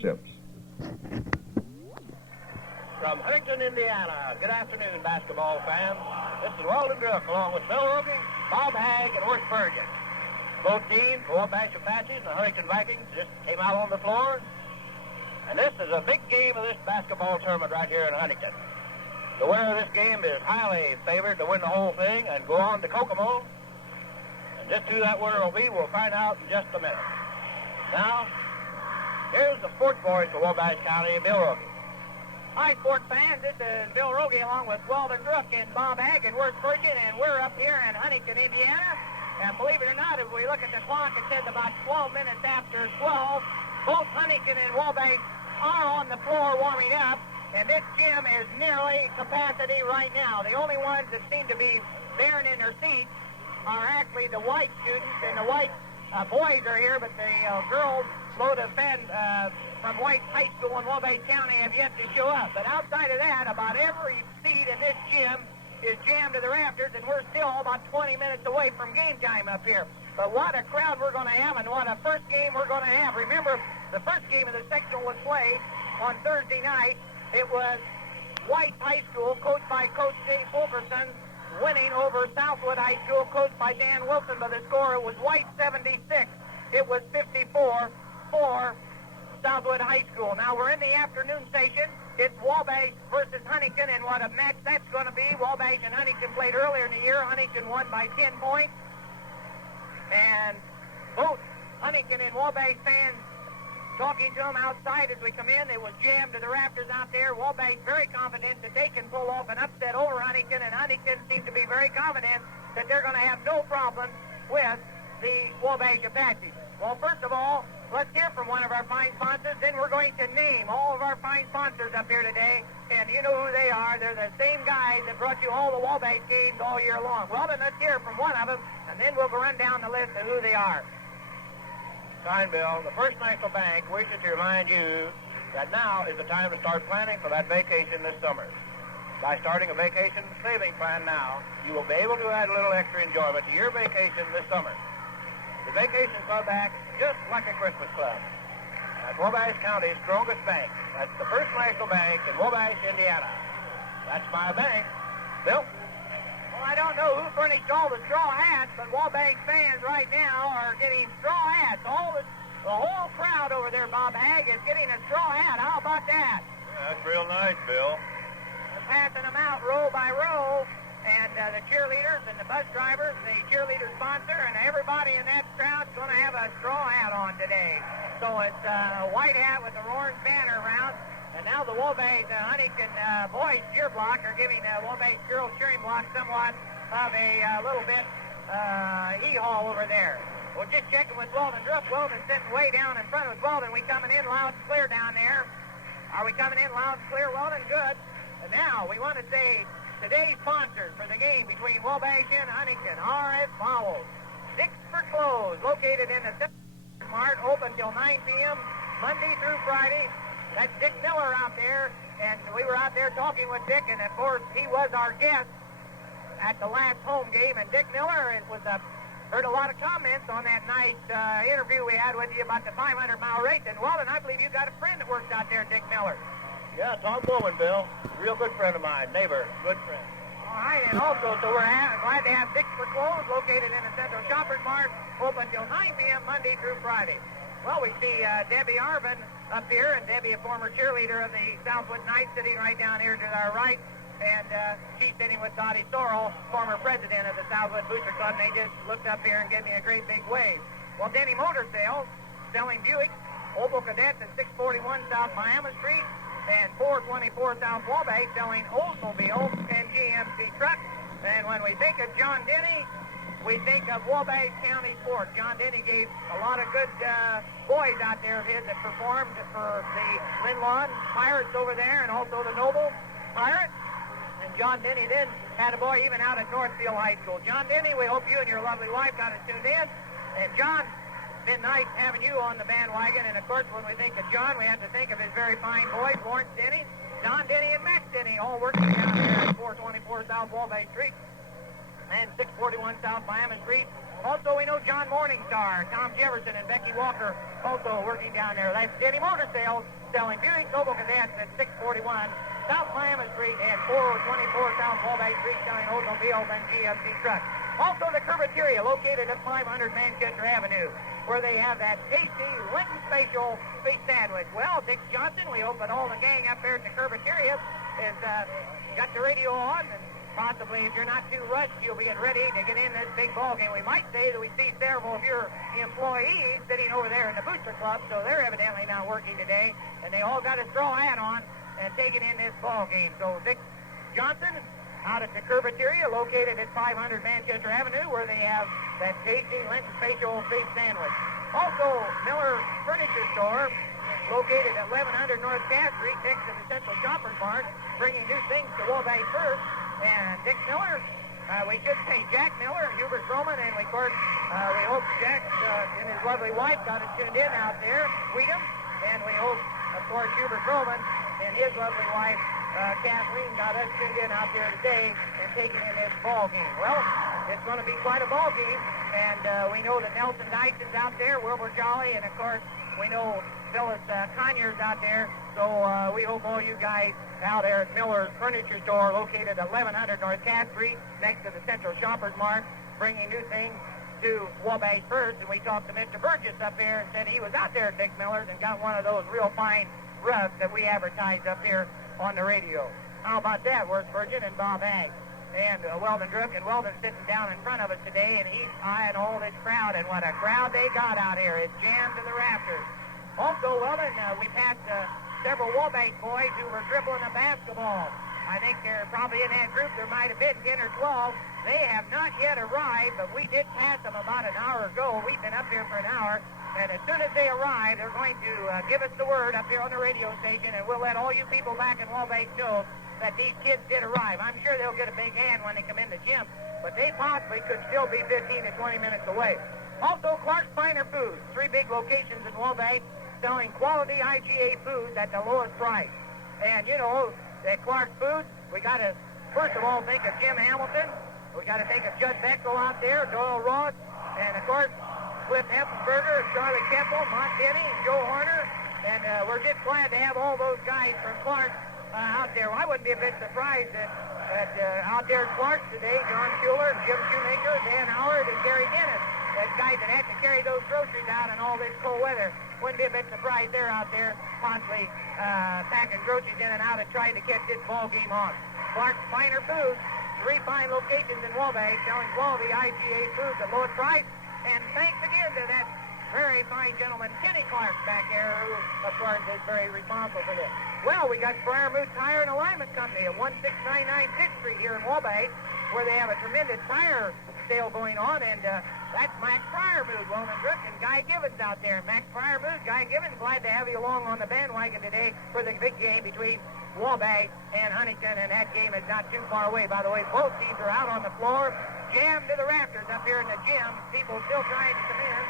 championships. From Huntington, Indiana, good afternoon, basketball fans. This is Walden Druck along with Bill Rogge, Bob Hagg, and Worth Bergen. Both teams, the Wabash Apaches and the Huntington Vikings, just came out on the floor. And this is a big game of this basketball tournament right here in Huntington. The winner of this game is highly favored to win the whole thing and go on to Kokomo. And just who that winner will be, we'll find out in just a minute. Now, here's the sports voice for Wabash County, Bill Rogge. Hi, sports fans. This is Bill Rogge along with Walden Druck and Bob Hagg and Worth Bergen, and we're up here in Huntington, Indiana. And believe it or not, if we look at the clock, it says about 12 minutes after 12. Both Huntington and Wabash are on the floor warming up, and this gym is nearly capacity right now. The only ones that seem to be bearing in their seats are actually the white students, and the white boys are here, but the girls, slow to defend from White High School in Wabash County, have yet to show up. But outside of that, about every seat in this gym is jammed to the rafters, and we're still about 20 minutes away from game time up here. But what a crowd we're going to have, and what a first game we're going to have. Remember, the first game of the sectional was played on Thursday night. It was White High School, coached by Coach Jay Fulkerson, winning over Southwood High School, coached by Dan Wilson. By the score, it was White 76. It was 54 for Southwood High School. Now we're in the afternoon session. It's Wabash versus Huntington, and what a match that's going to be. Wabash and Huntington played earlier in the year. Huntington won by 10 points. And both Huntington and Wabash fans talking to them outside as we come in. It was jammed to the rafters out there. Wabash very confident that they can pull off an upset over Huntington, and Huntington seems to be very confident that they're going to have no problem with the Wabash Apaches. Well, first of all, let's hear from one of our fine sponsors. Then we're going to name all of our fine sponsors up here today. And you know who they are. They're the same guys that brought you all the Wabash games all year long. Well, then let's hear from one of them, and then we'll go run down the list of who they are. Fine, Bill. The First National Bank wishes to remind you that now is the time to start planning for that vacation this summer. By starting a vacation saving plan now, you will be able to add a little extra enjoyment to your vacation this summer. The Vacation Club acts just like a Christmas club. That's Wabash County's strongest bank. That's the First National Bank in Wabash, Indiana. That's my bank. Bill? Well, I don't know who furnished all the straw hats, but Wabash fans right now are getting straw hats. The whole crowd over there, Bob Hagg, is getting a straw hat. How about that? Yeah, that's real nice, Bill. They're passing them out row by row. And the cheerleaders and the bus drivers, the cheerleader sponsor, and everybody in that crowd's going to have a straw hat on today. So it's a white hat with the orange banner around. And now the Wabash Huntington boys cheer block are giving the Wabash girls cheering block somewhat of a little bit e-haul over there. We're just checking with Walden Druck. Walden's sitting way down in front of us. Walden, we coming in loud and clear down there. Are we coming in loud and clear, Walden? Good. And now we want to say today's sponsors for the game between Wabash and Huntington are as follows. Dick's for Clothes, located in the Mart, open till 9 p.m. Monday through Friday. That's Dick Miller out there, and we were out there talking with Dick, and of course he was our guest at the last home game. And Dick Miller heard a lot of comments on that nice interview we had with you about the 500-mile race. And Walden, I believe you got a friend that works out there, Dick Miller. Yeah, Tom Bowman, Bill. Real good friend of mine. Neighbor. Good friend. All right, and also, so we're glad to have Dick's for Clothes located in the Central Shoppers Mart, open till 9 p.m. Monday through Friday. Well, we see Debbie Arvin up here, and Debbie, a former cheerleader of the Southwood Knights, sitting right down here to our right. And she's sitting with Dottie Sorrell, former president of the Southwood Booster Club, and they just looked up here and gave me a great big wave. Well, Denny Motor Sales, selling Buick, Opel Cadets at 641 South Miami Street, and 424 South Wabash, selling Oldsmobile and GMC trucks. And when we think of John Denny, we think of Wabash County sports. John Denny gave a lot of good boys out there of his that performed for the Linlawn Pirates over there, and also the Noble Pirates. And John Denny then had a boy even out at Northfield High School. John Denny, we hope you and your lovely wife got it tuned in. And John, it's been nice having you on the bandwagon. And of course, when we think of John, we have to think of his very fine boys, Lawrence Denny, John Denny, and Max Denny, all working down there at 424 South Wabash Street and 641 South Miami Street. Also, we know John Morningstar, Tom Jefferson, and Becky Walker also working down there. That's Denny Motor Sales, selling Buick Noble Cadets at 641 South Miami Street and 424 South Wabash Street, selling automobiles and GMC trucks. Also, the Curvateria, located at 500 Manchester Avenue, where they have that tasty Lincoln Special fish sandwich. Well, Dick Johnson, we hope that all the gang up there at the Curvateria has got the radio on, and possibly, if you're not too rushed, you'll be getting ready to get in this big ball game. We might say that we see several of your employees sitting over there in the Booster Club, so they're evidently not working today, and they all got a straw hat on and taking in this ball game. So Dick Johnson out at the Curvateria, located at 500 Manchester Avenue, where they have that tasty Lincoln Special beef sandwich. Also, Miller Furniture Store, located at 1100 North Cass Street, next to the Central Shoppers Mart, bringing new things to Wabash first. And Dick Miller, we should say Jack Miller, Hubert Froman, and of course, we hope Jack and his lovely wife got us tuned in out there, Weedham, and we hope, of course, Hubert Froman and his lovely wife, Kathleen, got us tuned in out there today and taking in this ball game. Well, it's going to be quite a ball game, and we know that Nelson Dyson's out there, Wilbur Jolly, and of course, we know Phyllis Conyers out there, so we hope all you guys out there at Miller's Furniture Store, located at 1100 North Cass Street, next to the Central Shoppers Mart, bringing new things to Wabash first. And we talked to Mr. Burgess up there and said he was out there at Dick Miller's and got one of those real fine rugs that we advertised up here on the radio. How about that, Worth Burgess and Bob Hagg? And Weldon Drook, and Weldon's sitting down in front of us today, and he's eyeing all this crowd, and what a crowd they got out here. It's jammed to the rafters. Also, Weldon, we passed several Wabash boys who were dribbling a basketball. I think they're probably in that group. There might have been 10 or 12. They have not yet arrived, but we did pass them about an hour ago. We've been up here for an hour, and as soon as they arrive, they're going to give us the word up here on the radio station, and we'll let all you people back in Wabash know that these kids did arrive. I'm sure they'll get a big hand when they come in the gym, but they possibly could still be 15 to 20 minutes away. Also, Clark's Finer Foods, 3 big locations in Wabash, selling quality IGA foods at the lowest price. And, you know, at Clark's Foods, we got to, first of all, think of Jim Hamilton. We got to think of Judd Bechtel out there, Doyle Ross, and, of course, Cliff Heffensberger, Charlie Keppel, Mont Denny, and Joe Horner. And we're just glad to have all those guys from Clark's out there. Well, I wouldn't be a bit surprised that out there at Clark's today, John Schuler, Jim Shoemaker, Dan Howard, and Gary Dennis, that guys that had to carry those groceries out in all this cold weather. Wouldn't be a bit surprised they're out there possibly packing groceries in and out and trying to catch this ball game on. Clark's Finer Foods, 3 fine locations in Wabash, selling quality IGA foods at lowest price. And thanks again to that very fine gentleman, Kenny Clark, back here, who, of course, is very responsible for this. Well, we got Friarmouth Tire and Alignment Company at 1699 6th Street here in Wabash, where they have a tremendous tire sale going on, and that's Max Friarmouth, Weldon Drook, and Guy Gibbons out there. Max Friarmouth, Guy Gibbons, glad to have you along on the bandwagon today for the big game between Wabash and Huntington, and that game is not too far away. By the way, both teams are out on the floor, jammed to the rafters up here in the gym. People still trying to come in.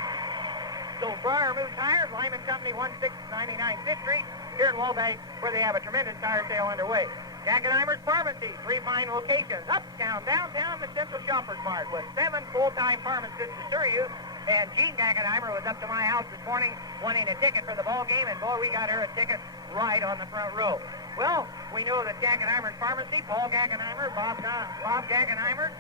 So Friarmouth Tires, Lyman Company, 1699 6th Street, here in Wabash, where they have a tremendous tire sale underway. Gackenheimer's Pharmacy, 3 fine locations, uptown, downtown, the Central Shoppers Mart, with 7 full-time pharmacists to serve you. And Jean Gackenheimer was up to my house this morning wanting a ticket for the ball game, and boy, we got her a ticket right on the front row. Well, we know that Gackenheimer's Pharmacy, Paul Gackenheimer, Bob Gackenheimer,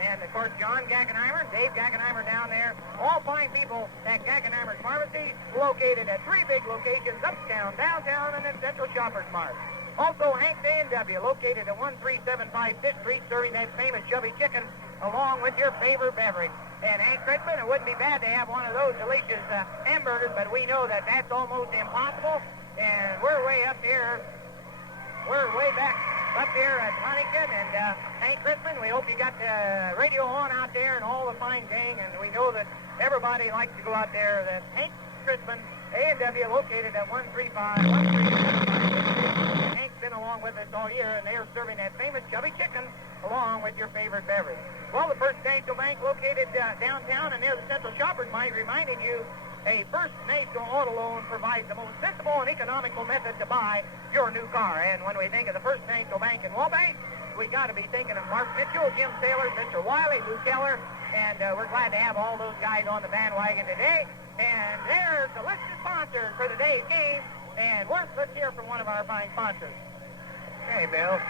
and, of course, John Gackenheimer, Dave Gackenheimer down there, all fine people at Gackenheimer's Pharmacy, located at 3 big locations, uptown, downtown, and the Central Shoppers Mart. Also, Hank's A&W, located at 13756 5th Street, serving that famous chubby chicken along with your favorite beverage. And Hank Crittman, it wouldn't be bad to have one of those delicious hamburgers, but we know that that's almost impossible. And we're way up here. We're way back up here at Huntington, and Hank Crittman, we hope you got the radio on out there and all the fine gang, and we know that everybody likes to go out there. That's Hank Crittman, A&W, located at 135. Hank's been along with us all year, and they're serving that famous chubby chicken along with your favorite beverage. Well, the First National Bank, located downtown and near the Central Shoppers Mart, reminding you a First National Auto Loan provides the most sensible and economical method to buy your new car. And when we think of the First National Bank in Wabash, we got to be thinking of Mark Mitchell, Jim Taylor, Mr. Wiley, Lou Keller, And we're glad to have all those guys on the bandwagon today. And there's the list of sponsors for today's game. And let's hear from one of our fine sponsors. Hey, Bill.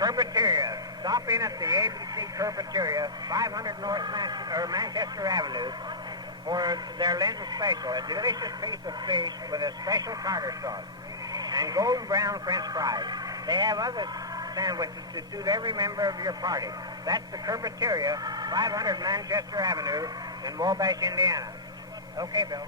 Curbateria. Stop in at the ABC Curbateria, 500 North Manchester Avenue, for their Lenten special, a delicious piece of fish with a special tartar sauce and golden brown French fries. They have other sandwiches to suit every member of your party. That's the Curbateria, 500 Manchester Avenue in Wabash, Indiana. Okay, Bill.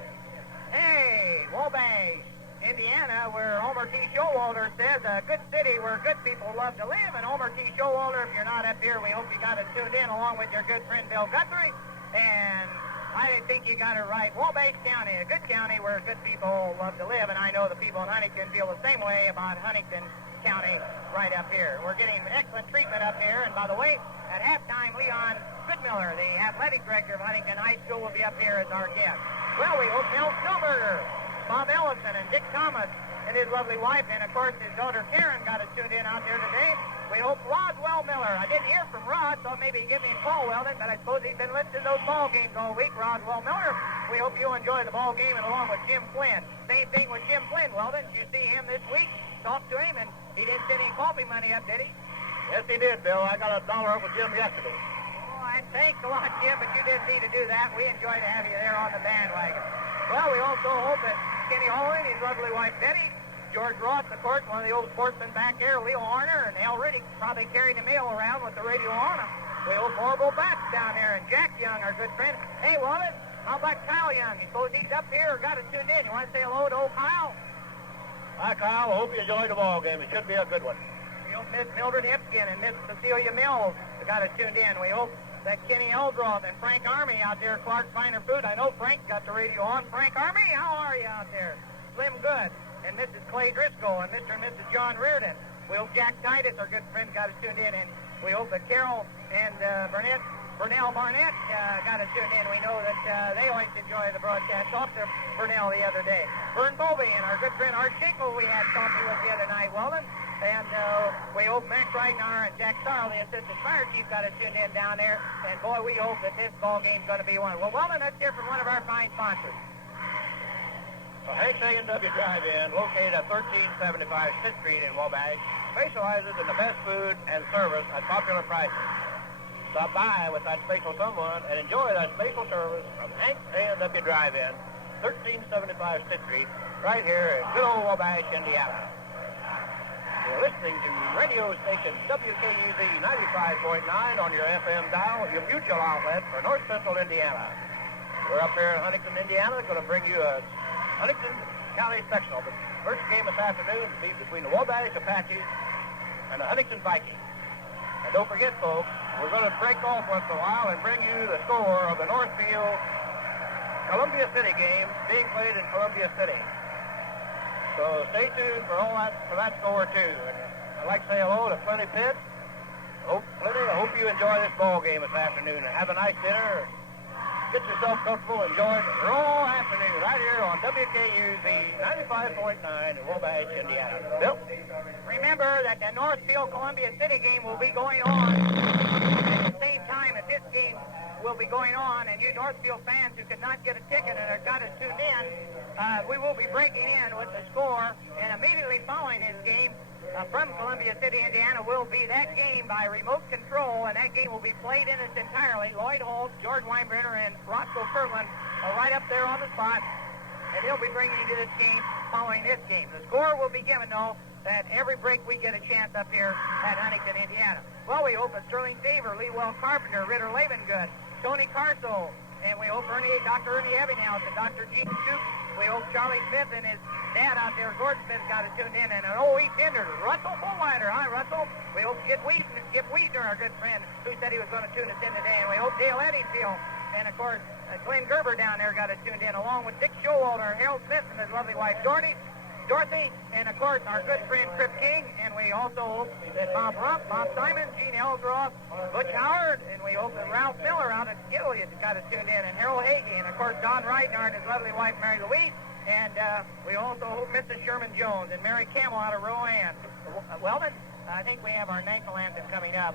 Hey, Wabash, Indiana, where Homer T. Showalter says a good city where good people love to live. And Homer T. Showalter, if you're not up here, we hope you got it tuned in along with your good friend Bill Guthrie. And I think you got it right. Wabash County, a good county where good people love to live. And I know the people in Huntington feel the same way about Huntington County right up here. We're getting excellent treatment up here. And by the way, at halftime, Leon Goodmiller, the athletic director of Huntington High School, will be up here as our guest. Well, we hope Mel Stillberger, Bob Ellison, and Dick Thomas and his lovely wife, and of course his daughter Karen got us tuned in out there today. We hope Roswell Miller. I didn't hear from Rod, so maybe he'd give me a call, Weldon, but I suppose he's been listening to those ball games all week. Roswell Miller, we hope you enjoy the ball game, and along with Jim Flynn. Same thing with Jim Flynn, Weldon. Did you see him this week? Talked to him, and he didn't send any coffee money up, did he? Yes, he did, Bill. I got $1 up with Jim yesterday. Thanks a lot, Jim, but you didn't need to do that. We enjoy to have you there on the bandwagon. Well, we also hope that Kenny Holland, his lovely wife Betty, George Ross, of course, one of the old sportsmen back there, Leo Horner, and Al Riddick probably carrying the mail around with the radio on him. We hope Orville Batts down there, and Jack Young, our good friend. Hey, Wallet, how about Kyle Young? You suppose he's up here or got it tuned in? You want to say hello to old Kyle? Hi, Kyle. I hope you enjoyed the ball game. It should be a good one. We hope Miss Mildred Hipskin and Miss Cecilia Mills got it tuned in. We hope that Kenny Eldroth and Frank Army out there, Clark Finer Food. I know Frank got the radio on. Frank Army, how are you out there? Slim Good. And Mrs. Clay Driscoll and Mr. and Mrs. John Reardon. We hope Jack Titus, our good friend, got us tuned in. And we hope that Carol and Burnell Barnett got us tuned in. We know that they always enjoy the broadcast. Talked to Burnell the other day. Vern Bovey and our good friend Art Schenkel we had coffee with the other night, Weldon. And we hope Max Reitner and Jack Starl, the assistant fire chief, got us tuned in down there. And boy, we hope that this ball game's going to be one. Well, Weldon, let's hear from one of our fine sponsors. Well, IHSAA Drive-In, located at 1375 6th Street in Wabash, specializes in the best food and service at popular prices. Stop by with that special someone and enjoy that special service from IHSAA Drive-In, 1375 6th Street, right here in good old Wabash, Indiana. You're listening to radio station WKUZ 95.9 on your FM dial, your mutual outlet for North Central Indiana. We're up here in Huntington, Indiana, going to bring you a Huntington County Sectional. The first game this afternoon will be between the Wabash Apaches and the Huntington Vikings. And don't forget, folks, we're going to break off once in a while and bring you the score of the Northfield Columbia City game being played in Columbia City. So stay tuned for that score too. And I'd like to say hello to Plenty Pitt. I hope you enjoy this ball game this afternoon and have a nice dinner. Get yourself comfortable, enjoy it all afternoon right here on WKUZ 95.9 in Wabash, Indiana. Bill? Remember that the Northfield Columbia City game will be going on at the same time that this game will be going on, and you Northfield fans who could not get a ticket and have got us tuned in, we will be breaking in with the score, and immediately following this game from Columbia City, Indiana, will be that game by remote control, and that game will be played in its entirely. Lloyd Holt, George Weinbrenner, and Roscoe Kirtland are right up there on the spot, and they'll be bringing you to this game following this game. The score will be given, though, that every break we get a chance up here at Huntington, Indiana. Well, we hope that Sterling Favor, Leewell Carpenter, Ritter Lavengood, Tony Carso, and we hope Dr. Ernie Ebbinghouse and Dr. Gene Stoops. We hope Charlie Smith and his dad out there, Gordon Smith, got it tuned in. And an old East Ender, Russell Fullwider. Hi, Russell. We hope Skip Wiesner, our good friend, who said he was going to tune us in today. And we hope Dale Eddingfield and, of course, Glenn Gerber down there got it tuned in, along with Dick Showalter, Harold Smith, and his lovely wife, Dorothy, and, of course, our good friend, Trip King. And we also hope that Bob Rump, Bob Simon, Gene Eldroth, Butch Howard, and we hope that Ralph Miller out at Gilead got it tuned in, and Harold Hagee, and, of course, Don Reitner and his lovely wife, Mary Louise. And we also hope Mrs. Sherman Jones and Mary Campbell out of Rowan. Weldon, I think we have our national anthem coming up.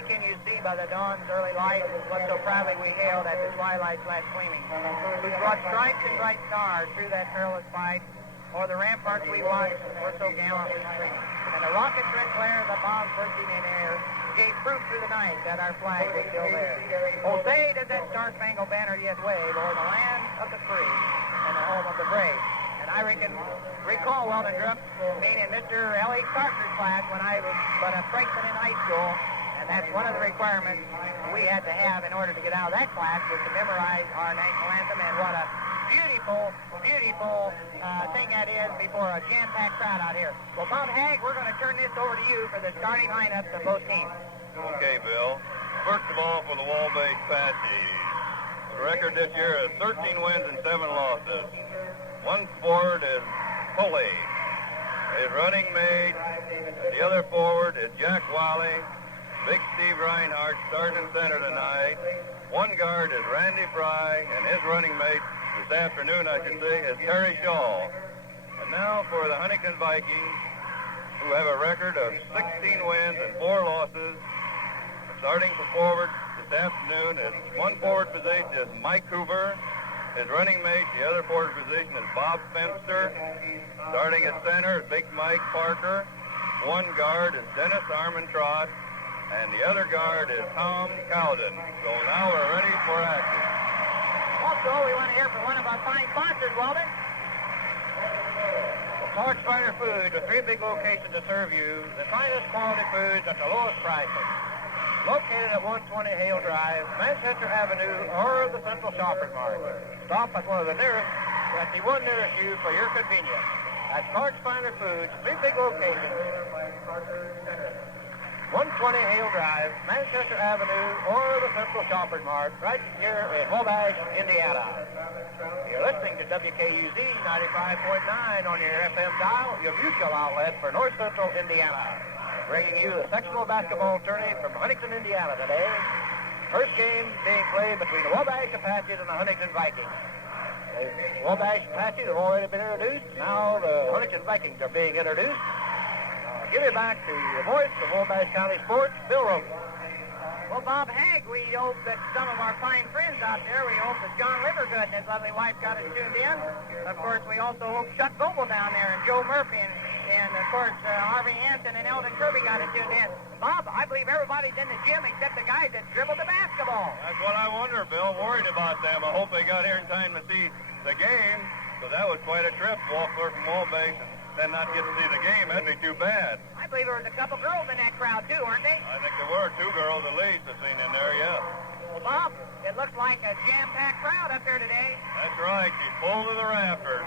day can you see by the dawn's early light what so proudly we hailed at the twilight's last gleaming, who brought stripes and bright stars through that perilous fight, o'er the ramparts we watched were so gallantly streaming. And the rockets red glare, the bombs bursting in air, gave proof through the night that our flag was still there. Oh, say does that star-spangled banner yet wave o'er the land of the free and the home of the brave. And I recall Weldon Drupp being in Mr. L.E. Carter's class when I was but a freshman in high school, and that's one of the requirements we had to have in order to get out of that class was to memorize our national anthem, and what a beautiful thing that is before a jam-packed crowd out here. Well, Bob Hag, we're going to turn this over to you for the starting lineups of both teams. Okay, Bill. First of all, for the Wabash Apaches. The record this year is 13 wins and 7 losses. One forward is Pulley. His running mate, the other forward is Jack Wiley. Big Steve Reinhardt starting center tonight. One guard is Randy Fry, and his running mate this afternoon, I should say, is Terry Shaw. And now for the Huntington Vikings, who have a record of 16 wins and 4 losses. Starting for forward this afternoon is one forward position is Mike Hoover. His running mate, the other forward position, is Bob Fenster. Starting at center is Big Mike Parker. One guard is Dennis Armentrout. And the other guard is Tom Cowden. So now we're ready for action. Also, we want to hear from one of our fine sponsors, Weldon. Clark's Finer Foods, with 3 big locations to serve you, the finest quality foods at the lowest prices. Located at 120 Hale Drive, Manchester Avenue, or the Central Shopping Mart. Stop at one of the nearest, at the one nearest you for your convenience. At Clark's Finer Foods, 3 big locations. 120 Hale Drive, Manchester Avenue, or the Central Shopping Mart, right here in Wabash, Indiana. You're listening to WKUZ 95.9 on your FM dial, your mutual outlet for North Central Indiana. Bringing you the sectional basketball tourney from Huntington, Indiana today. First game being played between the Wabash Apaches and the Huntington Vikings. The Wabash Apaches have already been introduced. Now the Huntington Vikings are being introduced. I'll give it back to the voice of Wabash County Sports, Bill Rogge. Well, Bob Hag, we hope that some of our fine friends out there, we hope that John Livergood and his lovely wife got us tuned in. Of course, we also hope Chuck Vogel down there and Joe Murphy and of course, Harvey Hansen and Eldon Kirby got it tuned in. Bob, I believe everybody's in the gym except the guys that dribbled the basketball. That's what I wonder, Bill. Worried about them. I hope they got here in time to see the game. So that was quite a trip, walk clear from Wabash and then not get to see the game. That'd be too bad. I believe there was a couple girls in that crowd, too, weren't they? I think there were 2 girls at least I've seen in there, yeah. Well, Bob, it looks like a jam-packed crowd up here today. That's right. She's full to the rafters.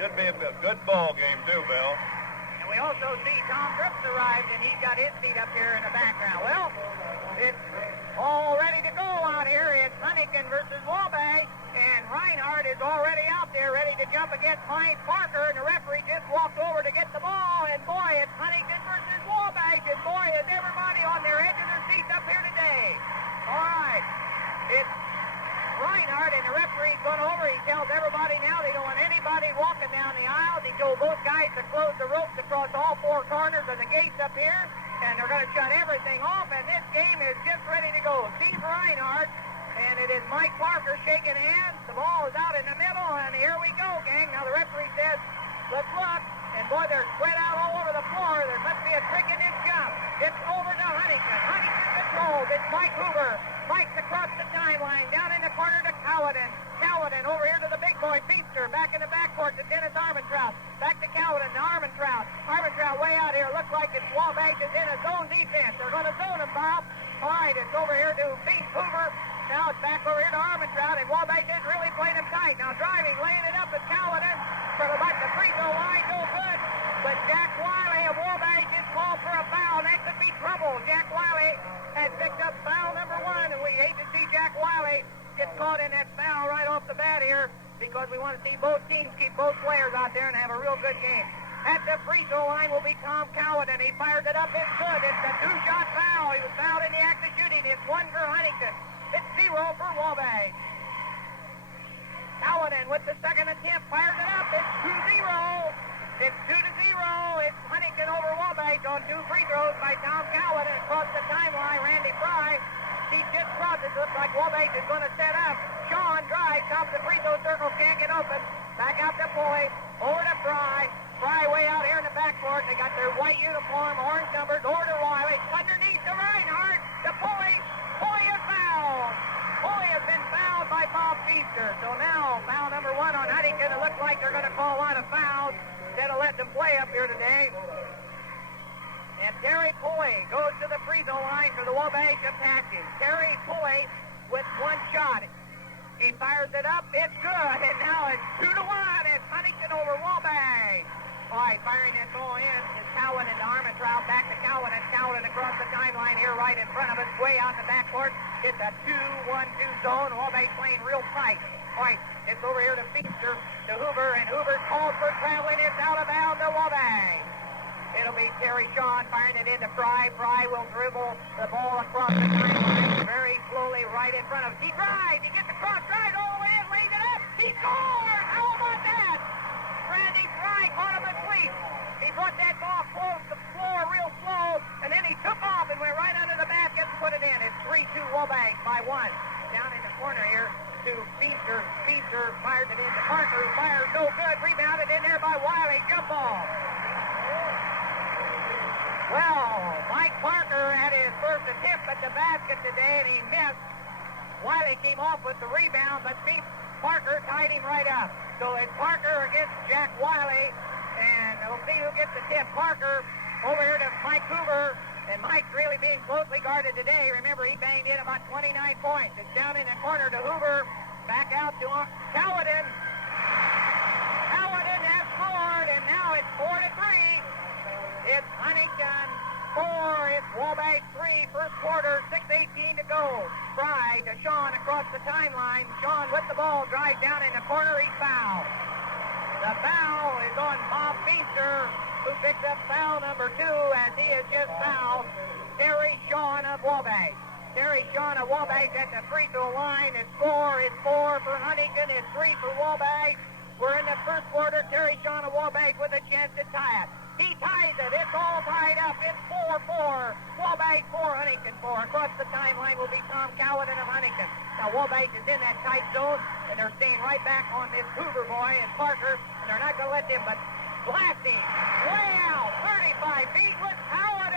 Should be a good ball game, too, Bill. And we also see Tom Drupp's arrived, and he's got his seat up here in the background. Well, it's all ready to go out here. It's Huntington versus Wabash, and Reinhardt is already out there ready to jump against Mike Parker, and the referee just walked over to get the ball, and boy, it's Huntington versus Wabash, and boy, is everybody on their edge of their seats up here today. All right, it's Reinhardt, and the referee's gone over. He tells everybody now they don't want anybody walking down the aisles. He told both guys to close the ropes across all 4 corners of the gates up here, and they're going to shut everything off, and this game is just ready to go. Steve Reinhardt, and it is Mike Parker shaking hands. The ball is out in the middle, and here we go, gang. Now the referee says, let's look, and boy, they're spread out all over the floor. There must be a trick in this jump. It's over to Huntington. Huntington controls. It's Mike Hoover. Mike's across the timeline, down in the corner to Cowden. Cowden over here to the big boy, Feaster. Back in the backcourt to Dennis Armentrout. Back to Cowden to Armentrout. Armentrout way out here. Looks like it's Wabash is in a zone defense. They're going to zone him, Bob. All right, it's over here to Pete Hoover. Now it's back over here to Armentrout, and Wabash is really playing him tight. Now driving, laying it up at Cowden. From about the free throw line, no good. But Jack Wiley of Wabash is called for a foul. That could be trouble. Jack Wiley has picked up foul number 1, and we hate to see Jack Wiley get caught in that foul right off the bat here because we want to see both teams keep both players out there and have a real good game. At the free throw line will be Tom Cowden, and he fired it up. It's good. It's a 2-shot foul. He was fouled in the act of shooting. It's 1 for Huntington. It's 0 for Wabash. Cowden with the second attempt fires it up. It's 2-0. It's 2-0. It's Huntington over Wabash on 2 free throws by Tom Cowan. And across the timeline, Randy Fry. He just crosses. Looks like Wabash is going to set up. Sean drives, top of the free throw circle, can't get open. Back out to Pulley. Over to Fry. Fry way out here in the backcourt. They got their white uniform, orange numbers. Over to Wiley. Underneath to Reinhardt. To Pulley. Pulley is fouled. Pulley has been fouled by Bob Feaster. So now, foul number 1 on Huntington. It looks like they're going to call a lot of fouls instead of letting them play up here today. And Terry Pulley goes to the free throw line for the Wabash Apaches. Terry Pulley with 1 shot. He fires it up. It's good. And now it's 2-1. It's Huntington over Wabash. All right, firing that ball in is Cowan into Armentrout. Back to Cowan, and Cowan across the timeline here right in front of us, way out in the backcourt. It's a 2-1-2 zone. Wabash playing real tight. All right, it's over here to Feaster, to Hoover, and Hoover calls for traveling. It's out of bounds to Wabash. It'll be Terry Sean firing it into Fry. Fry will dribble the ball across the timeline very slowly right in front of us. He drives. He gets the cross drive all the way in, laid it up. He scores! How about that? Randy Fry caught him asleep. He brought that ball close to the floor real slow, and then he took off and went right under the basket and put it in. It's 3-2 Wabash by 1. Down in the corner here to Feaster. Feaster fires it into Parker, who fires no good. Rebounded in there by Wiley. Jump ball. Well, Mike Parker had his first attempt at the basket today, and he missed. Wiley came off with the rebound, but Parker tied him right up. So it's Parker against Jack Wiley, and we'll see who gets the tip. Parker over here to Mike Hoover, and Mike's really being closely guarded today. Remember, he banged in about 29 points. It's down in the corner to Hoover, back out to Cowan. Cowan has scored, and now it's 4-3. It's Huntington 4, it's Wabash 3, first quarter, 6:18 to go. Fry to Sean across the timeline. Sean with the ball, drives down in the corner, he's fouled. The foul is on Bob Feaster, who picks up foul number 2 as he has just fouled Terry Sean of Wabash. Terry Sean of Wabash at the free throw line. His score is 4 for Huntington, it's 3 for Wabash. We're in the first quarter. Terry Sean of Wabash with a chance to tie it. He ties it. It's all tied up. It's 4-4. Wabash 4, Huntington 4. Across the timeline will be Tom Cowan of Huntington. Now Wabash is in that tight zone, and they're staying right back on this Hoover boy and Parker, and they're not going to let them, but blasting way out, 35 feet with Cowan.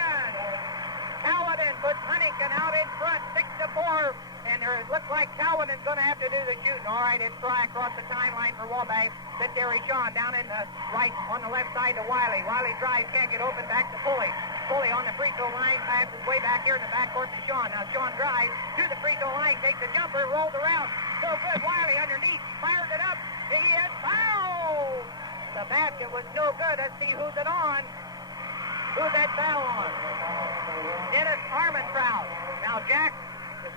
Cowan puts Huntington out in front, 6-4. And it looks like Cowan is going to have to do the shooting. All right, it's Fry across the timeline for Wabash. To Terry Sean down in the right on the left side to Wiley. Wiley drives, can't get open, back to Pulley. Pulley on the free throw line, passes way back here in the backcourt to Sean. Now Sean drives to the free throw line, takes a jumper, rolls around. So good, Wiley underneath, fires it up. He is fouled. The basket was no good. Let's see who's it on. Who's that foul on? Dennis Armentrout. Now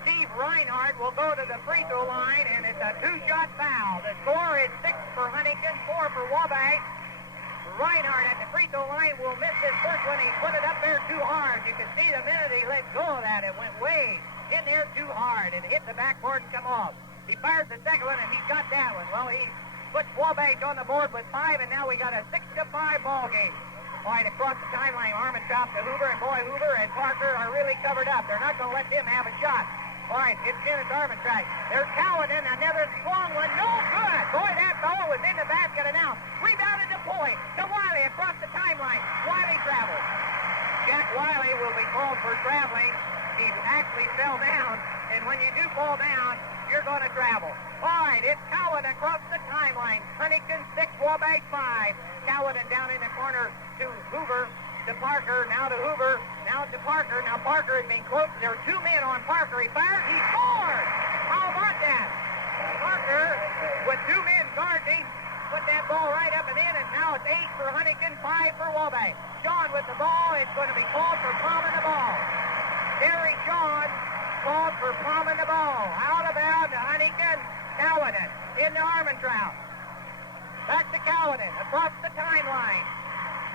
Steve Reinhardt will go to the free throw line, and it's a 2-shot foul. The score is 6 for Huntington, 4 for Wabash. Reinhardt at the free throw line will miss his first one. He put it up there too hard. You can see the minute he let go of that, it went way in there too hard, and hit the backboard and come off. He fires the second one, and he's got that one. Well, he puts Wabash on the board with 5, and now we got a 6-5 ball game. All right, across the timeline, Armentrout to Hoover, and boy, Hoover and Parker are really covered up. They're not going to let them have a shot. All right, it's Dennis Armentrout. There's Cowan in another strong one. No good. Boy, that ball was in the basket and out. Rebounded to Pulley. To Wiley across the timeline. Wiley travels. Jack Wiley will be called for traveling. He actually fell down, and when you do fall down, you're going to travel. All right, it's Cowan across the timeline. Huntington 6, Wabash 5. Cowan down in the corner to Hoover. To Parker, now to Hoover, now to Parker. Now Parker has been close. There are 2 men on Parker. He fires, he scores! How about that? Parker, with 2 men guarding, put that ball right up and in, and now it's 8 for Huntington, 5 for Wabash. Sean with the ball. It's going to be called for palming the ball. Terry Sean called for palming the ball. Out of bounds to Huntington. Cowan into Armentrout. Back to Cowan across the timeline.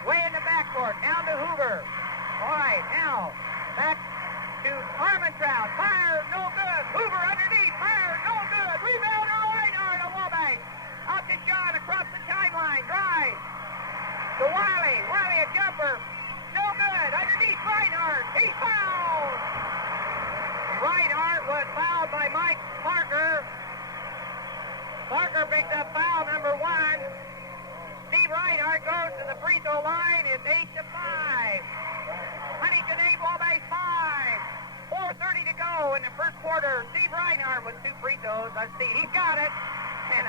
Way in the backcourt, down to Hoover. All right, now back to Armentrout. Fire, no good. Hoover underneath. Fire, no good. Rebound, all right, to Wabash. Out to Sean across the timeline. Drive. To was fouled by Mike Parker. Parker picked up foul number 1. Steve Reinhardt goes to the free throw line. It's 8-5. Huntington 8, Wabash 5. 4:30 to go in the first quarter. Steve Reinhardt with 2 free throws. Let's see. He's got it. And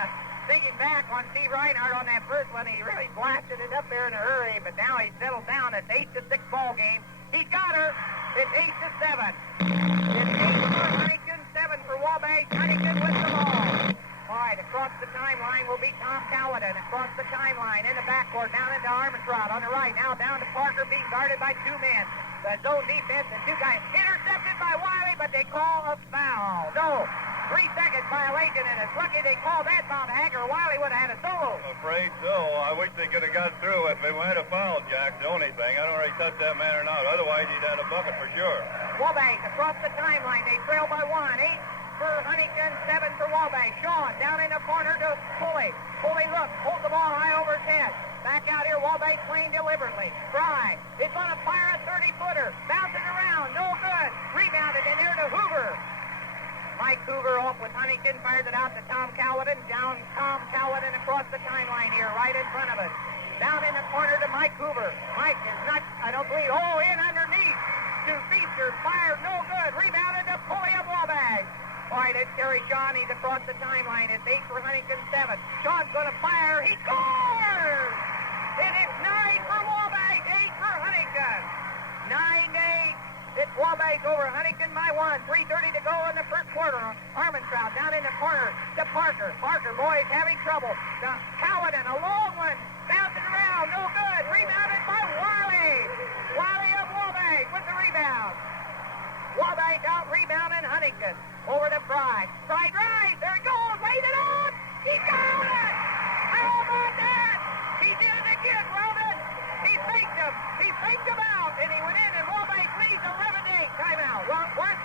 thinking back on Steve Reinhardt on that first one, he really blasted it up there in a hurry, but now he's settled down. It's 8-6 ball game. He's got her. It's 8-7. It's 8 for Huntington, 7 for Wabash. Huntington with the ball. All right, across the timeline will be Tom Callahan. Across the timeline in the backcourt, down into Armstrong on the right. Now down to Parker, being guarded by 2 men. The zone defense and 2 guys. Intercepted by Wiley, but they call a foul. No. 3-second violation, and it's lucky they called that, Bob Hager. Wiley would have had a solo. I'm afraid so. I wish they could have got through if they might have fouled Jack. The only thing, I don't know if he touched that man or not. Otherwise, he'd had a bucket for sure. Wabash across the timeline. They trail by 1. 8 for Huntington, 7 for Wabash. Sean down in the corner to Pulley. Pulley looks, holds the ball high over his head. Back out here, Wabash playing deliberately. Fry is going to fire a 30-footer. Bouncing around, no good. Rebounded in here to Hoover. Mike Hoover off with Huntington, fires it out to Tom Callahan. Down Tom Callahan across the timeline here, right in front of us. Down in the corner to Mike Hoover. Mike is not, I don't believe, in underneath to Feaster. Fired, no good. Rebounded to Pulley of Wabash. All right, it's Terry Sean. He's across the timeline. It's 8 for Huntington, 7. Sean's going to fire. He scores! And it's 9 for Wabash, 8 for Huntington. 9-8. It's Wabash over Huntington by 1. 3:30 to go in the first quarter. Armentrout down in the corner to Parker. Parker, boy, is having trouble. To Callahan, a long one. Bouncing around, no good. Rebounded by Wiley. Wiley of Wabash with the rebound. Wabash out rebounding Huntington. Over to Fry. Fry drives. There it goes. Laid it up. He got it. How about that? He did it again, Weldon. He faked him. He faked him out, and he went in, and Wabash leads 11-8. Timeout. What?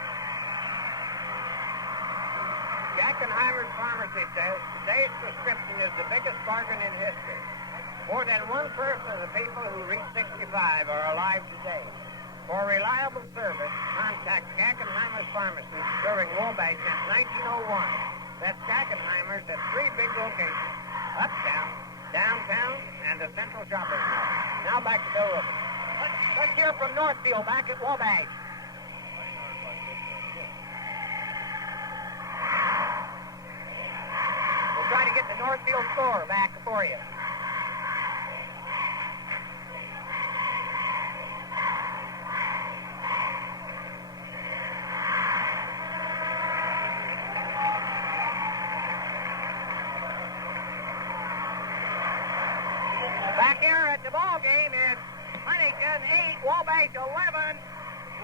Jackenheimer's Pharmacy says today's prescription is the biggest bargain in history. More than 1/3 of the people who reach 65 are alive today. For reliable service, contact Jackenheimer's Pharmacy, serving Wabash since 1901. That's Jackenheimer's at 3 big locations: uptown, downtown, and the Central Shopping Mall. Now back to Bill Rogge. Let's hear from Northfield back at Wabash. We'll try to get the Northfield score back for you. Back here at the ball game is Huntington 8, Wabash 11.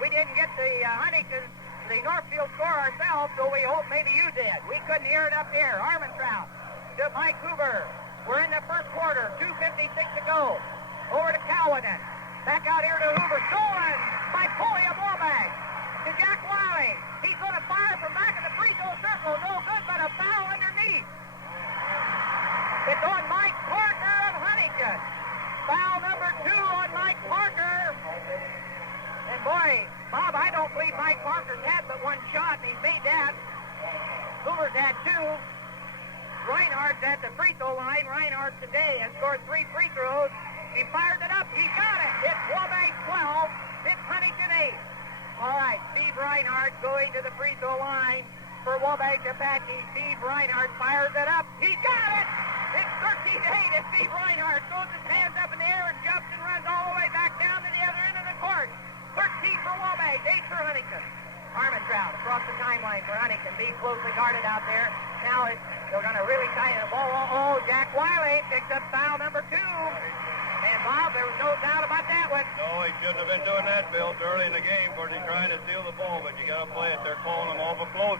We didn't get the Northfield score ourselves, so we hope maybe you did. We couldn't hear it up here. Armentrout to Mike Hoover. We're in the first quarter, 2:56 to go. Over to Callahan. Back out here to Hoover. Stolen by Pulley of Wabash. To Jack Wiley. He's going to fire from back of the free throw circle. No good, but a foul underneath. It's on Mike Parker of Huntington. Foul number 2 on Mike Parker. And boy, Bob, I don't believe Mike Parker's had but 1 shot, and he's made that. Hoover's had 2. Reinhardt's at the free throw line. Reinhardt today has scored 3 free throws. He fired it up. He got it. It's Wabash 12. It's Huntington 8. All right, Steve Reinhardt going to the free throw line for Wabash Apache. Steve Reinhardt fires it up. He got it. It's 13-8 as Steve Reinhardt throws his hands up in the air and jumps and runs all the way back down to the other end of the court. 13 for Wabash, 8 for Huntington. Armentrout across the timeline for Huntington. Being closely guarded out there. Now they're going to really tighten the ball. Oh, Jack Wiley picks up foul number 2. And Bob, there was no doubt about that one. No, he shouldn't have been doing that, Bill. It's early in the game where he's trying to steal the ball, but you got to play it. They're calling him awful close.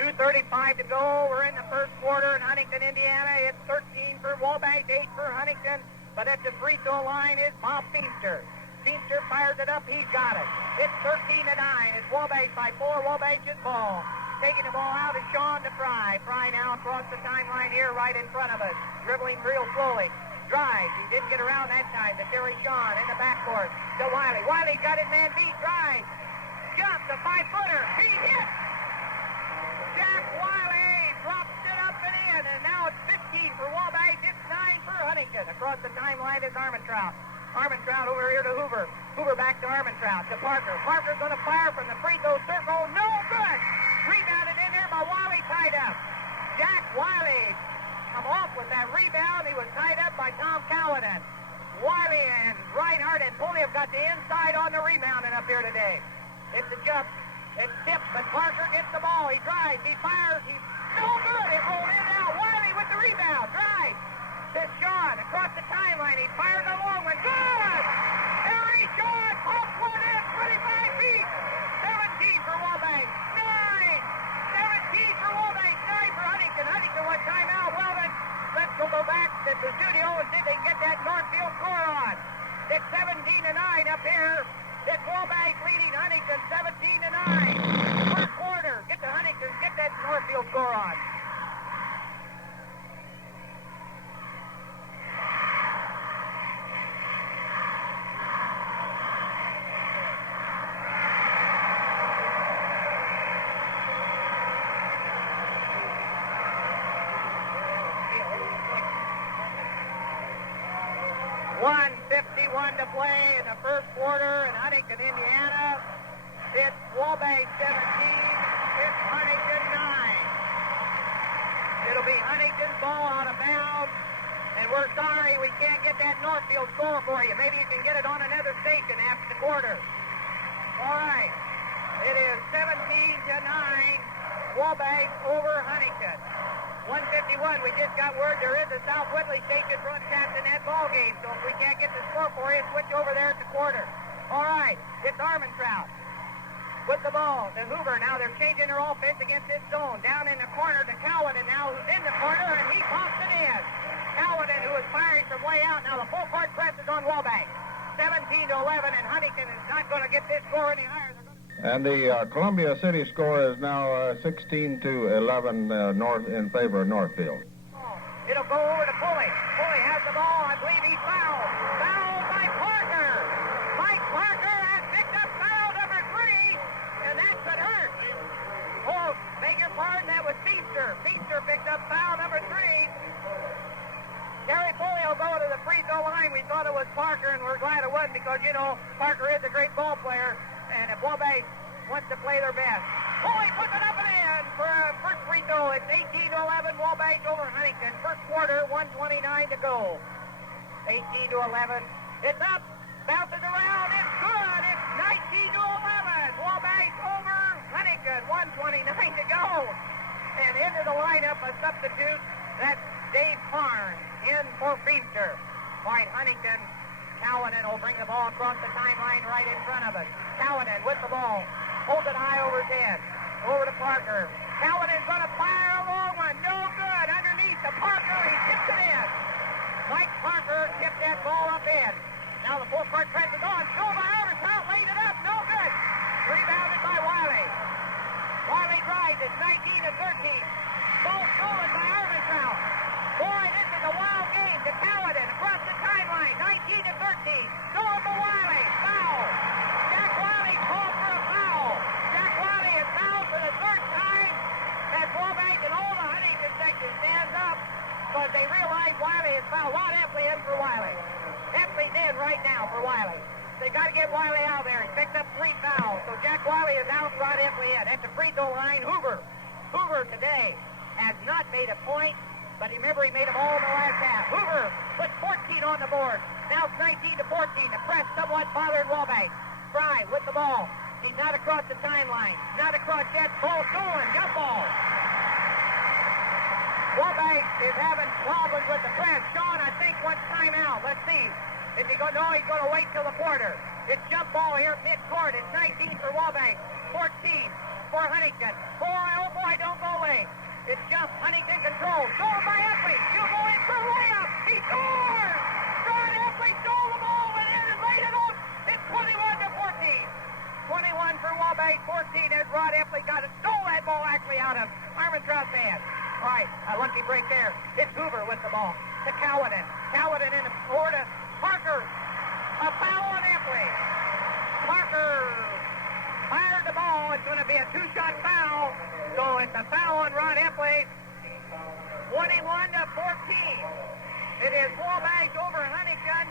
2:35 to go. We're in the first quarter in Huntington, Indiana. It's 13 for Wabash, 8 for Huntington. But at the free throw line is Bob Feaster. Feaster fires it up. He's got it. It's 13-9. It's Wabash by 4. Wabash's ball. Taking the ball out is Sean to Fry. Fry now across the timeline here right in front of us. Dribbling real slowly. Drives. He didn't get around that time to Terry Sean in the backcourt to Wiley. Wiley's got his man beat. Drives. Jumps. A 5-footer. He hits. the timeline is Armentrout. Armentrout over here to Hoover. Hoover back to Armentrout, to Parker. Parker's going to fire from the free throw circle. No good! Rebounded in there by Wiley, tied up. Jack Wiley come off with that rebound. He was tied up by Tom Cowden. Wiley and Reinhardt and Pulley have got the inside on the rebounding up here today. It's a jump. It's tipped, but Parker gets the ball. He drives. He fires. He's no good. It rolled in now. Wiley with the rebound. Drives. To Sean across the timeline. He fires a long one. Good! Harry Sean pops one in. 25 feet. 17 for Wabash. 17 for Wabash. 9 for Huntington. Huntington one timeout. Well, then let's go back to the studio and see if they can get that Northfield score on. It's 17-9 up here. It's Wabash leading Huntington 17-9. First quarter. Get to Huntington. Get that Northfield score on. .51 to play in the first quarter in Huntington, Indiana. It's Wabash 17. It's Huntington 9. It'll be Huntington's ball out of bounds. And we're sorry we can't get that Northfield score for you. Maybe you can get it on another station after the quarter. All right. It is 17-9. Wabash over Huntington. 151, we just got word there is a South Whitley station broadcasting that ball game, so if we can't get the score for you, switch over there at the quarter. All right, it's Armentrout with the ball to Hoover. Now they're changing their offense against this zone. Down in the corner to Cowden now, who's in the corner, and he pops it in. Cowden, who is firing from way out. Now the full court press is on Wabash. 17-11, and Huntington is not going to get this score any higher. And the Columbia City score is now 16-11 north in favor of Northfield. It'll go over to Pulley. Pulley has the ball. I believe he's fouled. Fouled by Parker. Mike Parker has picked up foul number 3, and that could hurt. Oh, beg your pardon, that was Feaster. Feaster picked up foul number 3. Terry Pulley will go to the free throw line. We thought it was Parker, and we're glad it wasn't because, you know, Parker is a great ball player. And if Wabash wants to play their best. Pulley puts it up and in for a first free throw. It's 18-11, Wabash over Huntington. First quarter, 1:29 to go. 18-11. It's up, bounces around, it's good. It's 19-11. Wabash over Huntington, 1:29 to go. And into the lineup, a substitute. That's Dave Parn in for Feaster. All right, Huntington. Cowden will bring the ball across the timeline right in front of us. Cowden with the ball. Holds it high over his head. Over to Parker. Cowden's going to fire a long one. No good. Underneath to Parker. He tips it in. Mike Parker tipped that ball up in. Now the full court press is on. Show by Armentrout. Laid it up. No good. Rebounded by Wiley. Wiley drives. It's 19-13. Ball stolen by Armentrout. Boy, this is a wild game to Cowden across the timeline. 19-13. Stolen by Wiley. Foul. Jack Wiley called for a foul. Jack Wiley is fouled for the third time. As Wabash and all the Huntington section stands up because they realize Wiley is fouled. Rod Epley in for Wiley. Epley's in right now for Wiley. They got to get Wiley out there. He picked up 3 fouls. So Jack Wiley is out, Rod Epley in. At the free throw line, Hoover. Hoover today has not made a point. But remember, he made them all in the last half. Hoover put 14 on the board. Now it's 19-14. The press somewhat bothered Wabash. Fry with the ball. He's not across the timeline. Not across yet. Ball stolen. Jump ball. Wabash is having problems with the press. Sean, I think, wants timeout. Let's see. Is he going? No, he's going to wait till the quarter. It's jump ball here at midcourt. It's 19 for Wabash. 14 for Huntington. Oh boy, don't go away. It's jump. Huntington control. Stolen by Epley. He'll go in for a layup. He scores! Rod Epley stole the ball and in and laid it up. It's 21-14. 21 for Wabash. 14 as Rod Epley got it. Stole that ball actually out of Armentrout's hand. All right, a lucky break there. It's Hoover with the ball to Cowden. Cowden in the floor to Parker. A foul on Epley. Parker fired the ball. It's going to be a 2-shot foul. So it's a foul on Rod Epley. 21-14. It is Wabash over Huntington.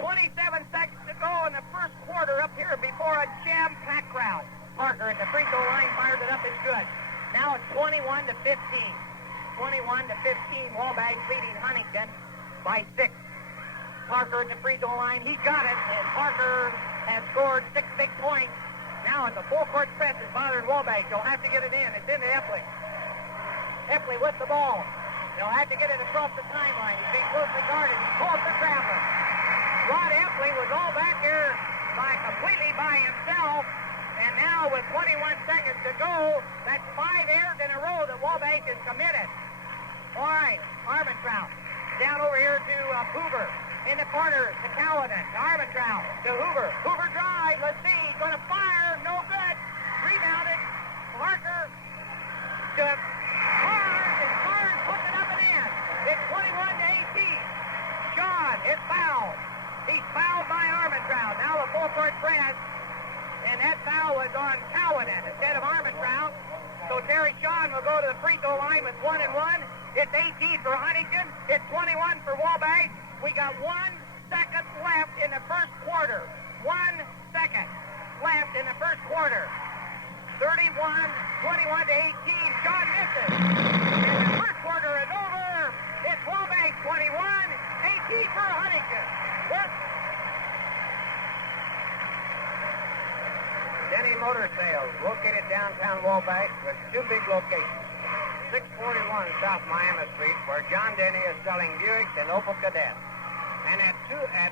27 seconds to go in the first quarter up here before a jam-packed crowd. Parker at the free throw line fired it up. It's good. Now it's 21 to 15. 21 to 15. Wabash leading Huntington by 6. Parker at the free throw line. He's got it, and Parker has scored 6 big points. Now at the full court press is bothering Wabash. They'll have to get it in. It's into Epley. Epley with the ball. They'll have to get it across the timeline. He's being closely guarded. He's called for travel. Rod Epley was all back here completely by himself. And now with 21 seconds to go, that's 5 errors in a row that Wabash has committed. All right, Armentrout. Down over here to Hoover. In the corner to Cowden. To Armentrout. To Hoover. Hoover drive. Let's see. He's going to fire. No good. Rebounded. Parker to Carnes. And Carnes puts it up and in. It's 21 to 18. Sean is fouled. He's fouled by Armentrout. Now the full court press. And that foul was on Cowden instead of Armentrout. So Terry Sean will go to the free throw line with 1 and 1. It's 18 for Huntington. It's 21 for Wabash. We got 1 second left in the first quarter. 1 second left in the first quarter. 21 to 18. Sean misses. And the first quarter is over. It's Wabash 21, 18 for Huntington. Yep. Denny Motor Sales, located downtown Wabash with 2 big locations. 641 South Miami Street, where John Denny is selling Buicks and Opel Cadets. And at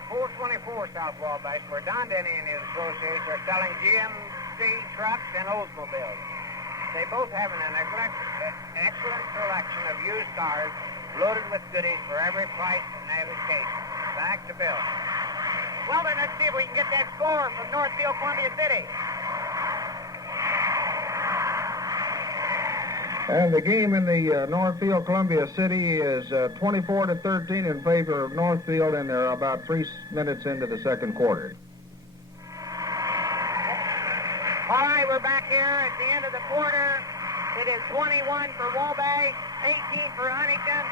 424 South Wabash, where Don Denny and his associates are selling GMC trucks and Oldsmobiles. They both have an excellent selection of used cars loaded with goodies for every price and occasion. Back to Bill. Well, then let's see if we can get that score from Northfield, Columbia City. And the game in the Northfield, Columbia City is 24 to 13 in favor of Northfield, and they're about 3 minutes into the second quarter. All right, we're back here at the end of the quarter. It is 21 for Wabash, 18 for Huntington,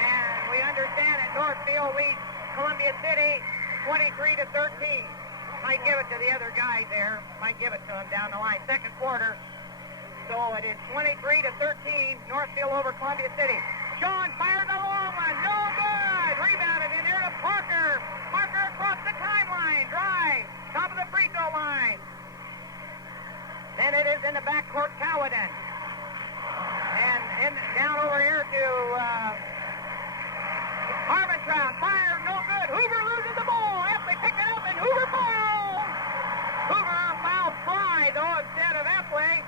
and we understand that Northfield leads Columbia City 23 to 13. Might give it to the other guys there. Might give it to them down the line. Second quarter. So it is 23 to 13, Northfield over Columbia City. Sean fired the long one, no good. Rebounded in here to Parker. Parker across the timeline, drive, top of the free throw line. Then it is in the backcourt, Cowden. And down over here to Armentrout, fired, no good. Hoover loses the ball. Epley picked it up, and Hoover fouled. Hoover fouled Fry, though, instead of Epley.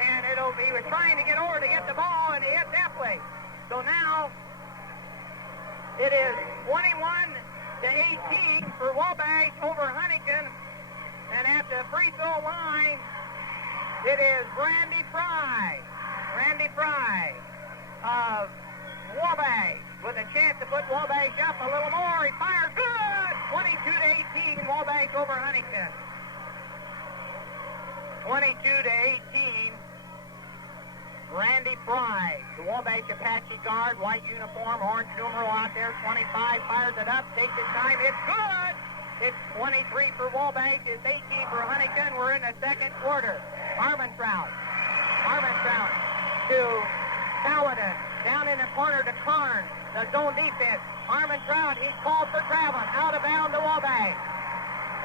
And he was trying to get over to get the ball, and he hit Epley. So now it is 21 to 18 for Wabash over Huntington. And at the free throw line, it is Randy Fry of Wabash with a chance to put Wabash up a little more. He fired good. 22 to 18, Wabash over Huntington. 22 to 18. Randy Fry, the Wabash Apache guard, white uniform, orange numeral out there, 25, fires it up, takes his time, it's good! It's 23 for Wabash, it's 18 for Huntington, we're in the second quarter. Armentrout to Cowden, down in the corner to Carnes, the zone defense. Armentrout, he's called for traveling, out of bounds to Wabash.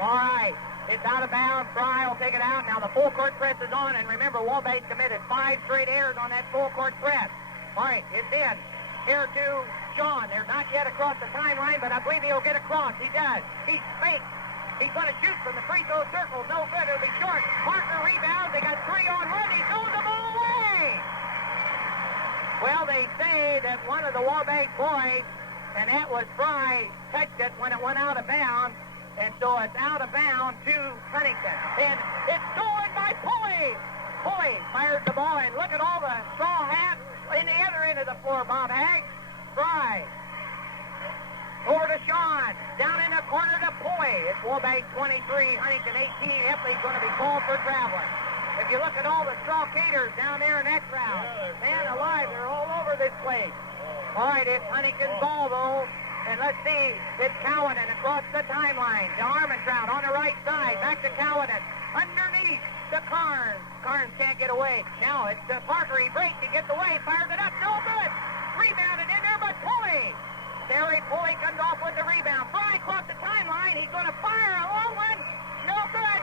All right. It's out of bounds. Fry will take it out. Now the full court press is on, and remember, Wabash committed 5 straight errors on that full court press. All right, it's in. Here to Sean. They're not yet across the timeline, but I believe he'll get across. He does. He's fake. He's going to shoot from the free throw circle. No good. It'll be short. Parker rebounds. They got 3 on 1. He throws the ball away. Well, they say that one of the Wabash boys, and that was Fry, touched it when it went out of bounds. And so it's out of bounds to Huntington. And it's stolen by Pulley. Pulley fires the ball, and look at all the straw hats in the other end of the floor, Bob Hag. Fry. Over to Sean. Down in the corner to Pulley. It's Wabash 23, Huntington 18. Epley's going to be called for traveling. If you look at all the straw caters down there in that crowd, man alive, they're all over this place. All right, it's Huntington's ball, though. And let's see, it's Cowaden across the timeline to Armentrout on the right side. Back to Cowaden. Underneath to Carnes. Carnes can't get away. Now it's Parker. He breaks. He gets away. Fires it up. No good. Rebounded in there, but Pulley. Terry Pulley comes off with the rebound. Fry across the timeline. He's going to fire a long one. No good.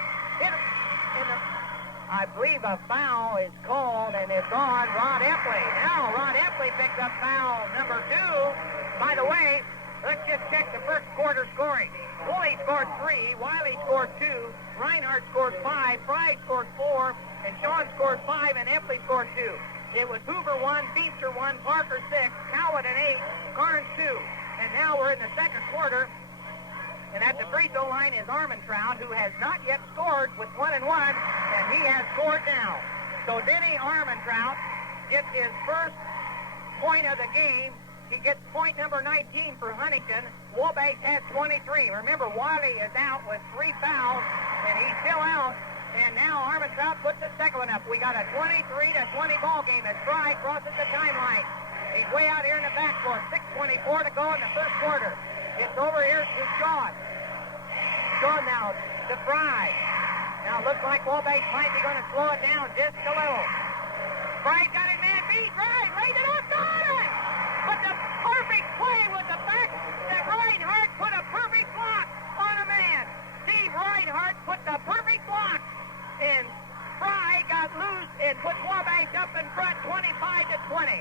I believe a foul is called, and it's on Rod Epley. Now Rod Epley picks up foul number 2. By the way, let's just check the first quarter scoring. Pulley scored 3, Wiley scored 2, Reinhardt scored 5, Fry scored 4, and Sean scored 5, and Epley scored 2. It was Hoover 1, Beamster 1, Parker 6, Cowaden 8, Carnes 2. And now we're in the second quarter. And at the free throw line is Armentrout, who has not yet scored with 1 and 1, and he has scored now. So Denny Armentrout gets his first point of the game. He gets point number 19 for Huntington. Wabash has 23. Remember, Wiley is out with 3 fouls, and he's still out. And now Armentrout puts the second one up. We got a 23-20 ball game as Fry crosses the timeline. He's way out here in the backcourt. 6:24 to go in the first quarter. It's over here to Sean. Sean now to Fry. Now looks like Wabash might be going to slow it down just a little. Fry's got it man beat. Fry laid it up, got it! But the perfect play was the fact that Reinhardt put a perfect block on a man. Steve Reinhardt put the perfect block, and Fry got loose and put Wabash up in front 25-20.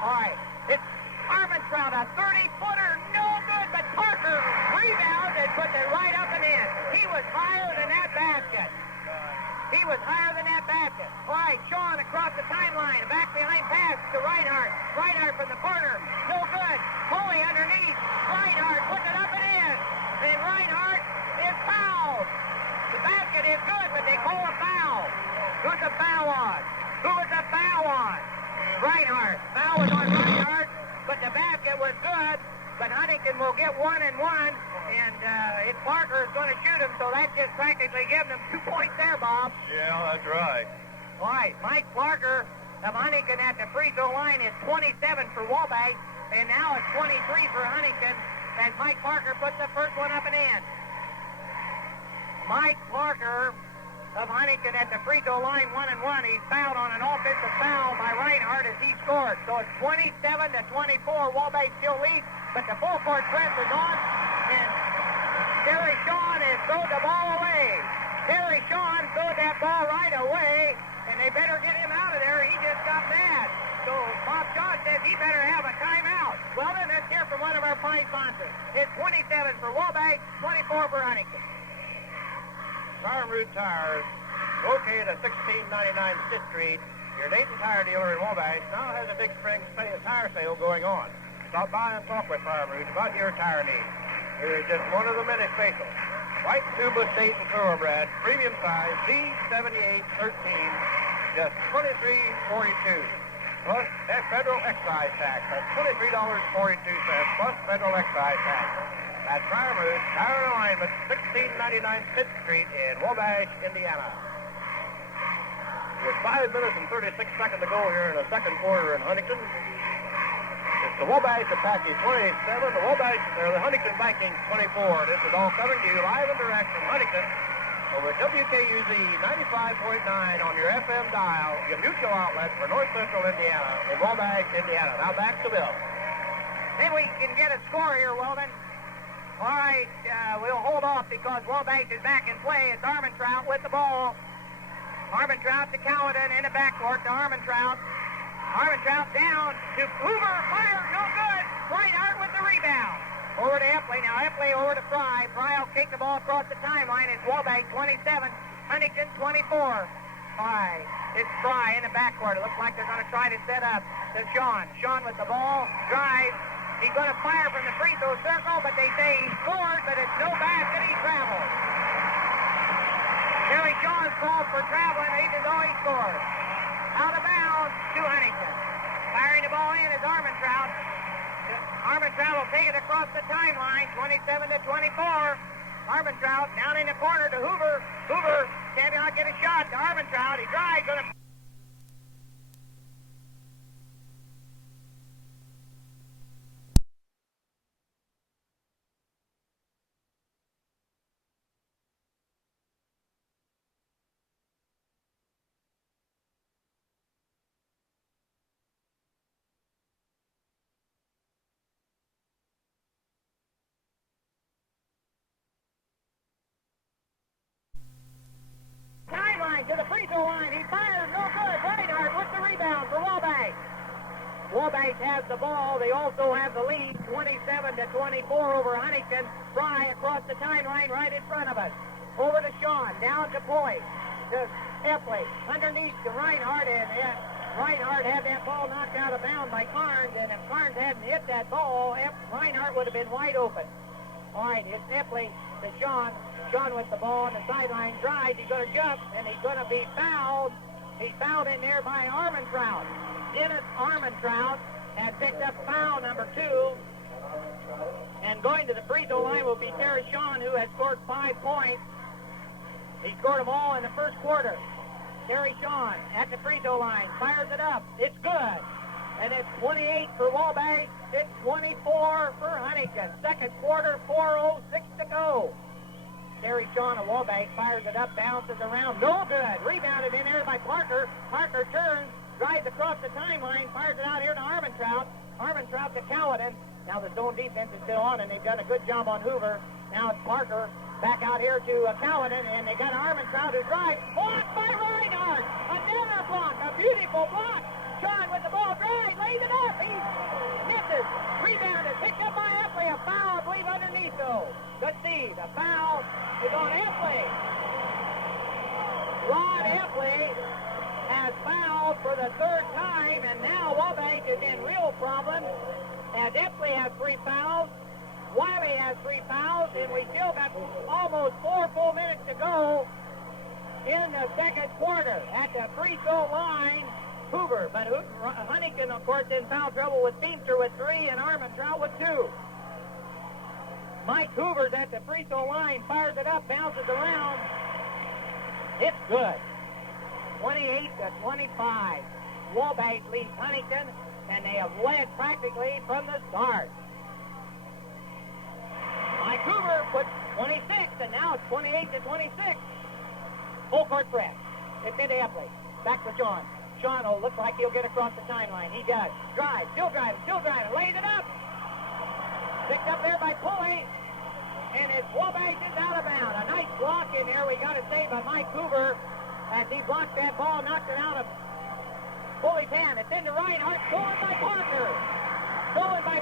All right, it's Armentrout, a 30-footer, no good, but Parker rebounds and puts it right up and in. He was higher than that basket. He was higher than that basket. All right, Sean across the timeline, a back behind pass to Reinhardt. Reinhardt from the corner, no good. Pulley underneath. Reinhardt puts it up and in. And Reinhardt is fouled. The basket is good, but they call a foul. Who's the foul on? Who was the foul on? Reinhardt. Foul was on Reinhardt, but the basket was good. But Huntington will get 1 and 1, and it's Parker is going to shoot him, so that's just practically giving him 2 points there, Bob. Yeah, that's right. All right, Mike Parker of Huntington at the free throw line is 27 for Wabash, and now it's 23 for Huntington as Mike Parker puts the first one up and in. Mike Parker of Huntington at the free throw line, 1 and 1. He's fouled on an offensive foul by Reinhardt as he scored. So it's 27-24. Wabash still leads, but the full court press is on, and Terry Sean has thrown the ball away. Terry Sean threw that ball right away, and they better get him out of there. He just got mad. So Bob Shaw says he better have a timeout. Well, then let's hear from one of our fine sponsors. It's 27 for Wabash, 24 for Huntington. Farm Route Tires, located at 1699 Stitt Street, your Dayton tire dealer in Wabash, now has a big spring tire sale going on. Stop by and talk with Farm Route about your tire needs. Here is just one of the many specials. White tubeless Dayton thoroughbred, premium size, C7813, just $23.42. Plus federal excise tax. That's $23.42 plus federal excise tax. At Farm Route Tire and Alignment, 1699 Stitt Street in Wabash, Indiana. With 5 minutes and 36 seconds to go here in the second quarter in Huntington. It's the Wabash Apache 27, the Huntington Vikings 24. This is all coming to you live and direct from Huntington over WKUZ 95.9 on your FM dial, your mutual outlet for North Central Indiana in Wabash, Indiana. Now back to Bill. Then we can get a score here, Weldon. All right, we'll hold off because Wabash is back in play. It's Armentrout with the ball. Armentrout to Cowaden in the backcourt to Armentrout. Armentrout down to Hoover. Fire, no good. Reinhardt with the rebound. Over to Epley. Now Epley over to Fry. Fry will kick the ball across the timeline. It's Wabash 27, Huntington 24. All right, it's Fry in the backcourt. It looks like they're going to try to set up to Sean. Sean with the ball. Drives. He's going to fire from the free throw circle, but they say he scored, but it's no basket. He traveled. Terry Sean's called for traveling, even though he scored. Out of bounds to Huntington. Firing the ball in is Armentrout. Armentrout will take it across the timeline, 27-24. Armentrout down in the corner to Hoover. Hoover cannot get a shot to Armentrout. He drives on a Wabash has the ball. They also have the lead, 27-24 over Huntington. Fry across the timeline right in front of us. Over to Sean, down to Pulley, to Epley, underneath to Reinhardt, and Reinhardt had that ball knocked out of bounds by Carnes, and if Carnes hadn't hit that ball, Reinhardt would have been wide open. All right, it's Epley to Sean. Sean with the ball on the sideline, drives. He's going to jump, and he's going to be fouled. He's fouled in there by Armentrout. Dennis Armentrout has picked up foul number 2. And going to the free throw line will be Terry Sean, who has scored 5 points. He scored them all in the first quarter. Terry Sean at the free throw line, fires it up. It's good. And it's 28 for Wabash. It's 24 for Huntington. Second quarter, 4:06 to go. Terry Sean of Wabash fires it up, bounces around. No good. Rebounded in there by Parker. Parker turns, drives across the timeline, fires it out here to Armentrout. Armentrout to Cowden. Now the zone defense is still on, and they've done a good job on Hoover. Now it's Parker back out here to Cowden, and they got Armentrout who drives. Blocked by Reinhardt. Another block. A beautiful block. Sean with the ball, drives, lays it up. He misses. Rebounded. Picked up by Epley. A foul, I believe, underneath, though. Let's see. The foul is on Epley. Rod Epley has fouled for the 3rd time, and now Wabash is in real problems. As Epley has 3 fouls, Wiley has 3 fouls, and we still got almost 4 full minutes to go in the second quarter. At the free throw line, Hoover. But Huntington, of course, in foul trouble with Beamster with 3 and Armentrout with 2. Mike Hoover's at the free throw line, fires it up, bounces around. It's good. 28-25. Wabash leads Huntington, and they have led practically from the start. Mike Hoover puts 26, and now it's 28-26. Full court press. It's into Epley. Back to Sean. Sean will look like he'll get across the timeline. He does. Drives, still driving, lays it up. Picked up there by Pulley, and it's Wabash is out of bounds. A nice block in there, we got to say, by Mike Hoover, as he blocked that ball, knocked it out of Pulley's hand. It's into Reinhardt, stolen by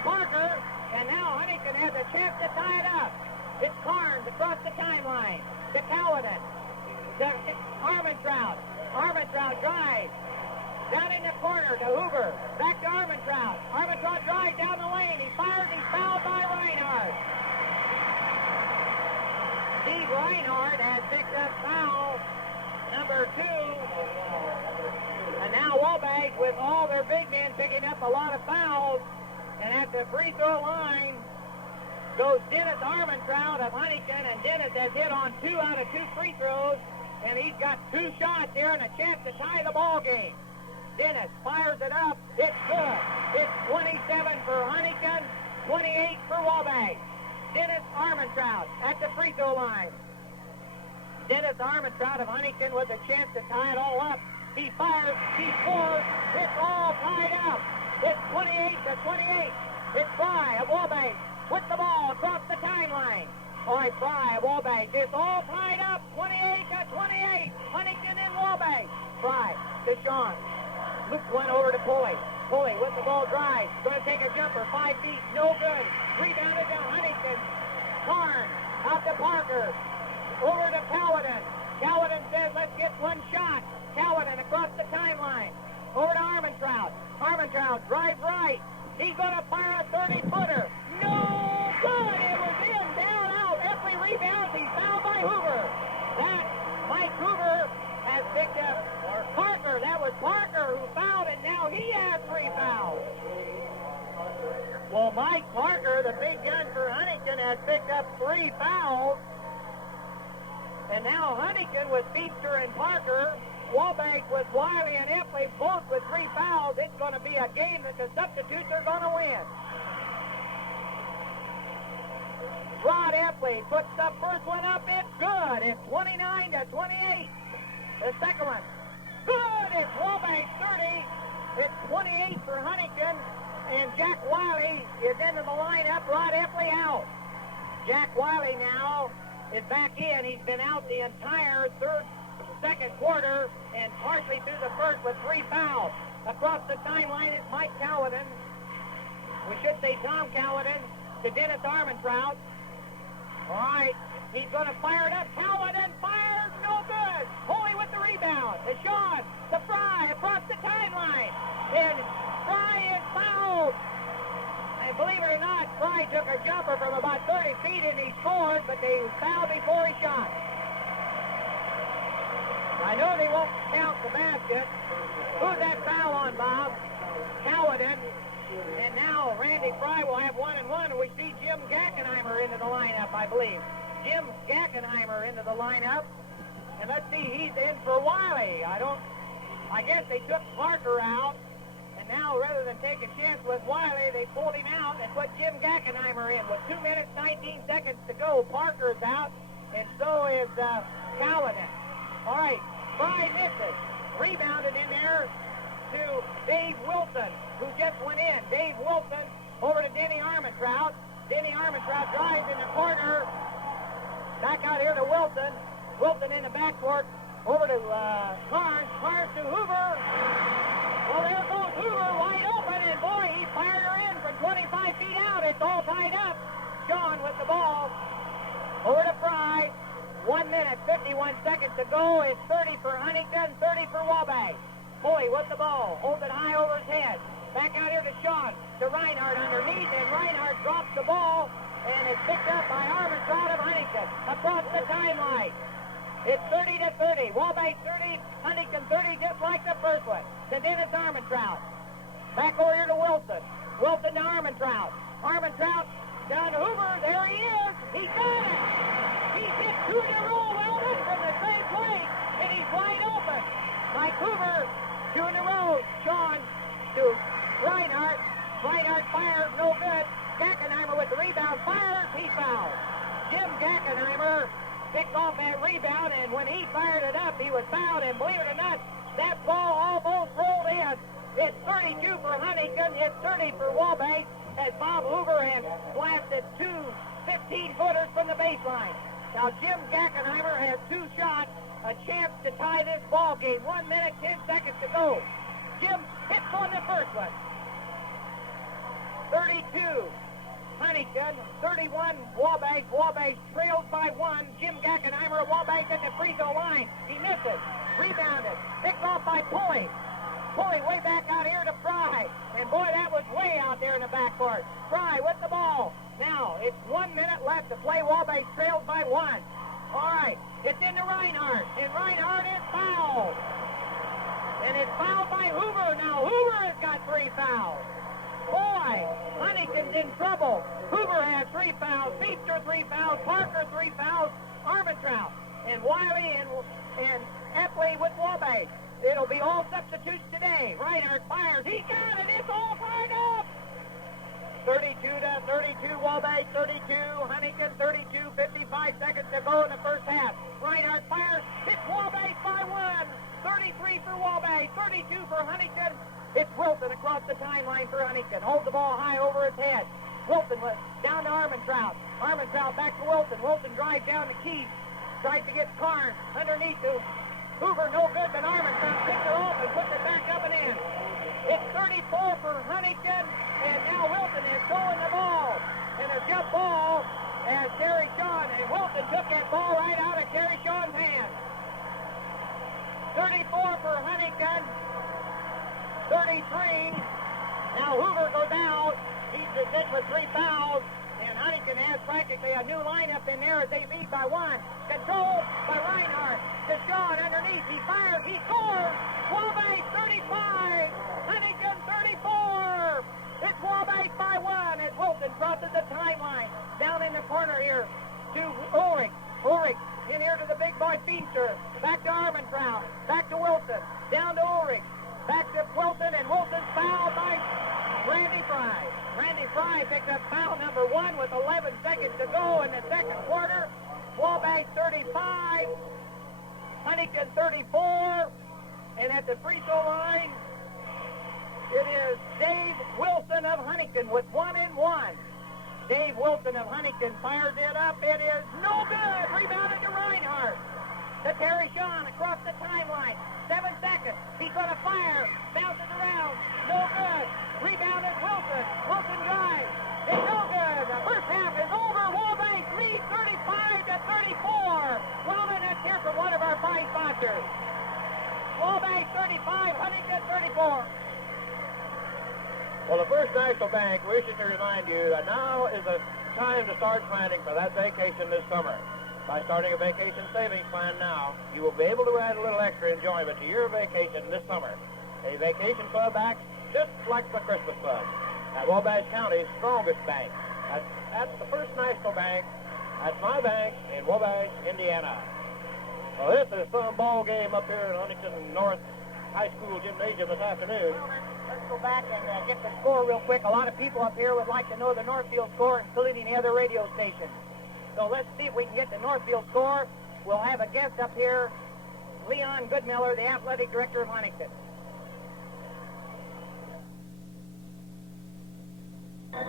Parker, and now Huntington has a chance to tie it up. It's Carnes across the timeline to Cowden, to Armentrout. Armentrout drives down in the corner to Hoover. Back to Armentrout. Armentrout drives down the lane. He fires. He's fouled by Reinhardt. Steve Reinhardt has picked up foul number 2. And now Wabash, with all their big men picking up a lot of fouls, and at the free throw line goes Dennis Armentrout of Huntington, and Dennis has hit on 2 out of 2 free throws, and he's got 2 shots here and a chance to tie the ball game. Dennis fires it up. It's good. It's 27 for Huntington, 28 for Wabash. Dennis Armentrout at the free throw line. Dennis Armentrout of Huntington with a chance to tie it all up. He fires. He scores. It's all tied up. It's 28-28. It's Fry of Wabash with the ball across the timeline. All right, Fry of Wabash. It's all tied up. 28-28. Huntington and Wabash. Fry to Sean. Luke went over to Pulley. Pulley with the ball drives. Going to take a jumper. 5 feet. No good. Rebounded to Huntington. Carnes out to Parker. Over to Cowden. Cowden says, let's get 1 shot. Cowden across the timeline. Over to Armentrout. Armentrout drives right. He's going to fire a 30-footer. No good. It was in. Down, out. Epley rebounds. He's fouled by Hoover. That Mike Hoover has picked up Parker. That was Parker who fouled, and now he has 3 fouls. Well, Mike Parker, the big gun for Huntington, has picked up 3 fouls. And now Huntington with Beamster and Parker, Wabash with Wiley and Epley, both with 3 fouls. It's going to be a game that the substitutes are going to win. Rod Epley puts the first one up. It's good. It's 29-28. The second one, good. It's Wabash 30. It's 28 for Huntington. And Jack Wiley is into the lineup. Rod Epley out. Jack Wiley now is back in. He's been out the entire second quarter and partially through the first with 3 fouls. Across the timeline is Mike Callahan. We should say Tom Callahan to Dennis Armentrout. All right, he's going to fire it up. Callahan fires, no good. Holy with the rebound. To Sean, to Fry across the timeline. And Fry is fouled. And believe it or not, Fry took a jumper from about 30 feet and he scored, but they fouled before he shot. I know they won't count the basket. Who's that foul on, Bob? Callahan. And now Randy Fry will have 1-and-1, and we see Jim Gackenheimer into the lineup, I believe. Jim Gackenheimer into the lineup. And let's see, he's in for Wiley. I guess they took Parker out. And now, rather than take a chance with Wiley, they pulled him out and put Jim Gackenheimer in. With 2 minutes, 19 seconds to go, Parker's out, and so is Callahan. All right, Fry misses. Rebounded in there to Dave Wilson, who just went in. Dave Wilson over to Denny Armentrout. Denny Armentrout drives in the corner. Back out here to Wilson. Wilson in the backcourt. Over to Carnes. Carnes to Hoover. Well, there goes Hoover wide open, and boy, he fired her in from 25 feet out. It's all tied up. Sean with the ball. Over to Fry. 1 minute, 51 seconds to go. It's 30 for Huntington, 30 for Wabash. Boy with the ball. Holds it high over his head. Back out here to Sean. To Reinhardt underneath, and Reinhardt drops the ball, and it's picked up by Armentrout of Huntington. Across the timeline. It's 30-30. Wabash 30, Huntington 30, just like the first one. To Dennis Armentrout. Back over here to Wilson. Wilson to Armentrout. Armentrout down to Hoover. There he is. He got it. He's hit 2 in a row, Weldon, from the same place, and he's wide open. Mike Hoover, 2 in a row. Sean to Reinhardt. Reinhardt fires, no good. Gackenheimer with the rebound, fires, he fouls. Jim Gackenheimer picked off that rebound, and when he fired it up, he was fouled, and believe it or not, that ball almost rolled in. It's 32 for Huntington, it's 30 for Wabash, as Bob Hoover has blasted 2 15-footers from the baseline. Now, Jim Gackenheimer has 2 shots, a chance to tie this ball game. 1 minute, 10 seconds to go. Jim hits on the first one. 32, Huntington. 31, Wabash. Wabash trails by 1. Jim Gackenheimer of Wabash at the free throw line. He misses. Rebounded. Picked off by Pulley. Pulley way back out here to Fry. And boy, that was way out there in the backcourt. Fry with the ball. Now, it's 1 minute left to play. Wabash trails by 1. All right, it's into Reinhardt. And Reinhardt is fouled. And it's fouled by Hoover. Now, Hoover has got 3 fouls. Boy, Huntington's in trouble. Hoover has 3 fouls. Feaster 3 fouls. Parker 3 fouls. Armentrout. And Wiley and Epley with Wabash. It'll be all substitutes today. Reinhardt fires. He got it. It's all fired up. 32-32. Wabash 32. Huntington 32. 55 seconds to go in the first half. Reinhardt fires. It's Wabash by 1. 33 for Wabash. 32 for Huntington. It's Wilson across the timeline for Huntington. Holds the ball high over his head. Wilson was down to Armentrout. Armentrout back to Wilson. Wilson drives down to Keith. Tries to get Carnes underneath to Hoover. No good, but Armentrout picks it off and puts it back up and in. It's 34 for Huntington, and now Wilson is throwing the ball. And a jump ball as Terry Shawn. And Wilson took that ball right out of Terry Shawn's hand. 34 for Huntington. 33. Now Hoover goes out. He's hit with 3 fouls. And Huntington has practically a new lineup in there as they lead by 1. Controlled by Reinhardt. To Shawn underneath. He fires. He scores. Wabash 35. Huntington 34. It's Wabash by 1 as Wilson crosses the timeline. Down in the corner here to Ulrich. Ulrich in here to the big boy Feaster. Back to Armentrout. Back to Wilson. Down to Ulrich. Back to Wilson, and Wilson's fouled by Randy Fry. Randy Fry picks up foul number 1 with 11 seconds to go in the second quarter. Wabash 35, Huntington 34, and at the free throw line, it is Dave Wilson of Huntington with 1-and-1. Dave Wilson of Huntington fires it up. It is no good. Rebounded to Reinhardt. to Terry Sean across the timeline. 7 seconds. He's going to fire. Bounces around. No good. Rebounded Wilson. Wilson drives. It's no good. The first half is over. Wabash lead 35-34. Weldon, that's here from one of our 5 sponsors. Wabash 35, Huntington 34. Well, the First National Bank wishes to remind you that now is the time to start planning for that vacation this summer. By starting a vacation savings plan now, you will be able to add a little extra enjoyment to your vacation this summer. A vacation fund acts just like the Christmas fund at Wabash County's strongest bank. That's the First National Bank. That's my bank in Wabash, Indiana. Well, this is some ball game up here at Huntington North High School Gymnasium this afternoon. Let's go back and get the score real quick. A lot of people up here would like to know the Northfield score, including the other radio stations. So let's see if we can get the Northfield score. We'll have a guest up here, Leon Goodmiller, the athletic director of Huntington.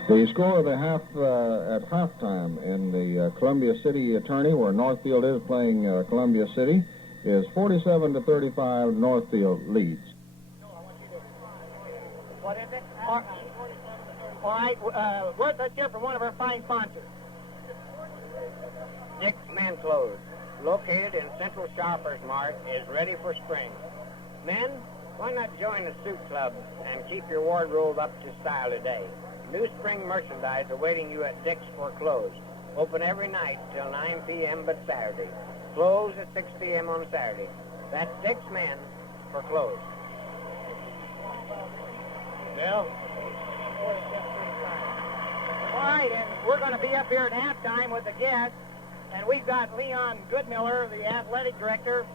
The score of the half at halftime in the Columbia City Attorney, where Northfield is playing Columbia City, is 47-35. Northfield leads. What is it? All right. Let's hear from one of our fine sponsors. Dick's Men Clothes, located in Central Shoppers Mart, is ready for spring. Men, why not join the suit club and keep your wardrobe up to style today? New spring merchandise awaiting you at Dick's for clothes. Open every night till 9 p.m. but Saturday. Close at 6 p.m. on Saturday. That's Dick's Men for clothes. Bill? All right, and we're going to be up here at halftime with the guests, and we've got Leon Goodmiller, the athletic director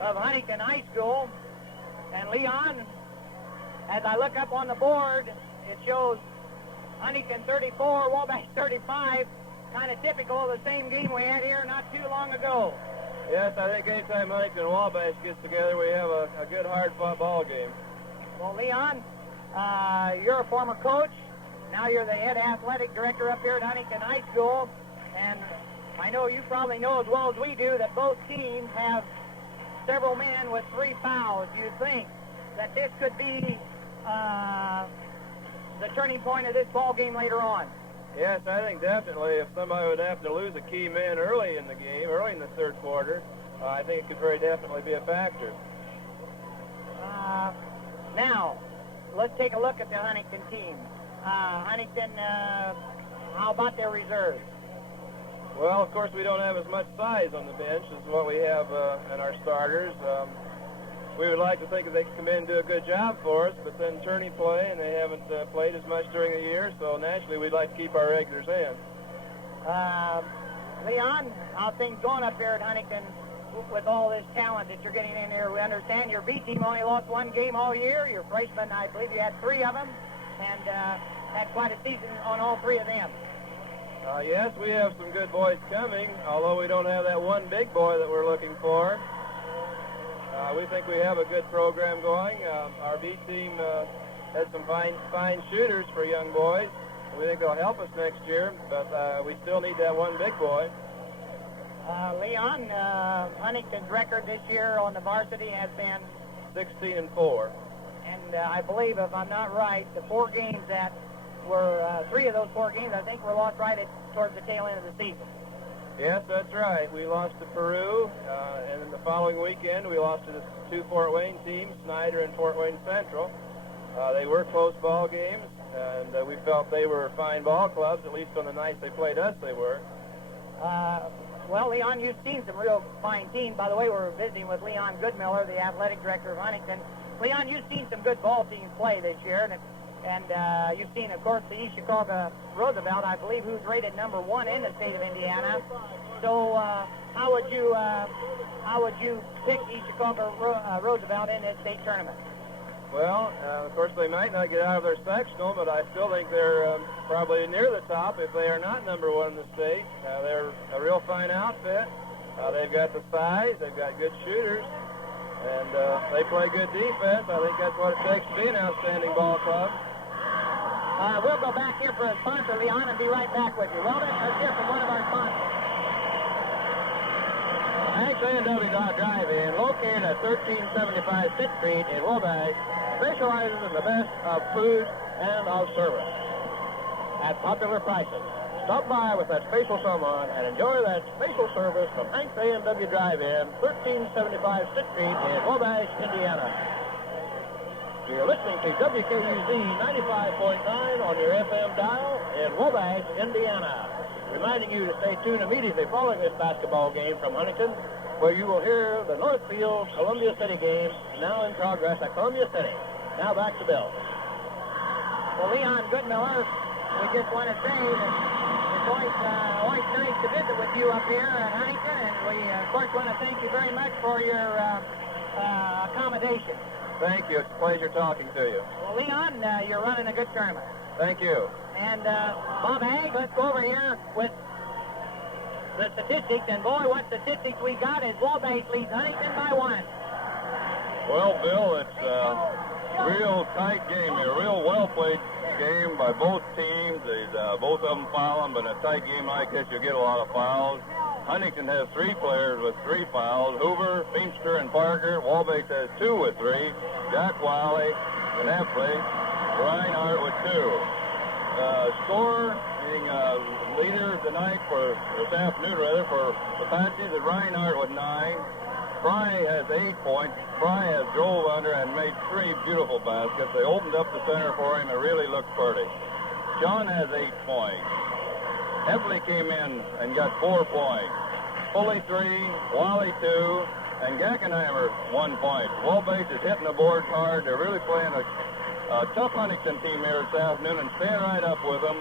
of Huntington High School. And Leon, as I look up on the board, it shows Huntington 34, Wabash 35, kind of typical of the same game we had here not too long ago. Yes, I think anytime Huntington and Wabash gets together, we have a good, hard-fought ball game. Well, Leon, you're a former coach. Now you're the head athletic director up here at Huntington High School. And I know you probably know as well as we do that both teams have several men with 3 fouls. Do you think that this could be the turning point of this ball game later on? Yes, I think definitely if somebody would happen to lose a key man early in the game, early in the third quarter, I think it could very definitely be a factor. Now, let's take a look at the Huntington team. Huntington, how about their reserves? Well, of course, we don't have as much size on the bench as what we have in our starters. We would like to think that they can come in and do a good job for us, but then tourney play, and they haven't played as much during the year, so naturally we'd like to keep our regulars in. Leon, how's things going up there at Huntington with all this talent that you're getting in here? We understand your B team only lost 1 game all year. Your freshmen, I believe you had 3 of them, and had quite a season on all 3 of them. Yes, we have some good boys coming, although we don't have that one big boy that we're looking for. We think we have a good program going. Our B team has some fine shooters for young boys. We think they'll help us next year, but we still need that one big boy. Leon, Huntington's record this year on the varsity has been 16-4. And I believe, if I'm not right, the 4 games that were 3 of those 4 games, I think, were lost right towards the tail end of the season. Yes, that's right. We lost to Peru, and then the following weekend we lost to the 2 Fort Wayne teams, Snyder and Fort Wayne Central. They were close ball games, and we felt they were fine ball clubs, at least on the nights they played us they were. Well, Leon, you've seen some real fine teams. By the way, we're visiting with Leon Goodmiller, the athletic director of Huntington. Leon, you've seen some good ball teams play this year, and you've seen, of course, the East Chicago Roosevelt, I believe, who's rated number 1 in the state of Indiana. So how would you pick East Chicago Roosevelt in this state tournament? Well, of course, they might not get out of their sectional, but I still think they're probably near the top if they are not number 1 in the state. They're a real fine outfit. They've got the size, they've got good shooters, and they play good defense. I think that's what it takes to be an outstanding ball club. We'll go back here for a sponsor, Leon, and be right back with you. Well, let's hear from one of our sponsors. IHSAA Drive-In, located at 1375 6th Street in Wabash, specializes in the best of food and of service at popular prices. Stop by with that special someone and enjoy that special service from Hank's A&W Drive-In, 1375 6th Street in Wabash, Indiana. You're listening to WKUZ 95.9 on your FM dial in Wabash, Indiana. Reminding you to stay tuned immediately following this basketball game from Huntington, where you will hear the Northfield Columbia City game now in progress at Columbia City. Now back to Bill. Well, Leon Goodmiller, we just want to say that it's always nice to visit with you up here at Huntington, and we, of course, want to thank you very much for your accommodation. Thank you. It's a pleasure talking to you. Well, Leon, you're running a good tournament. Thank you. And Bob Hag, let's go over here with the statistics. And boy, what statistics we've got is Wabash leads Huntington by 1. Well, Bill, it's a real tight game here. A real well-played game by both teams. Both of them fouling, but in a tight game like this, you get a lot of fouls. Huntington has 3 players with 3 fouls. Hoover, Feimster, and Parker. Wabash has 2 with 3. Jack Wiley and Heffley. Reinhardt with 2. Scorer, being leader tonight for this afternoon, rather, for the Apaches is Reinhardt with 9. Fry has 8 points. Fry has drove under and made 3 beautiful baskets. They opened up the center for him. It really looked pretty. John has 8 points. Heffley came in and got 4 points. Pulley 3, Wally 2, and Gackenheimer 1 point. Wabash is hitting the boards hard. They're really playing a tough Huntington team here this afternoon and staying right up with them.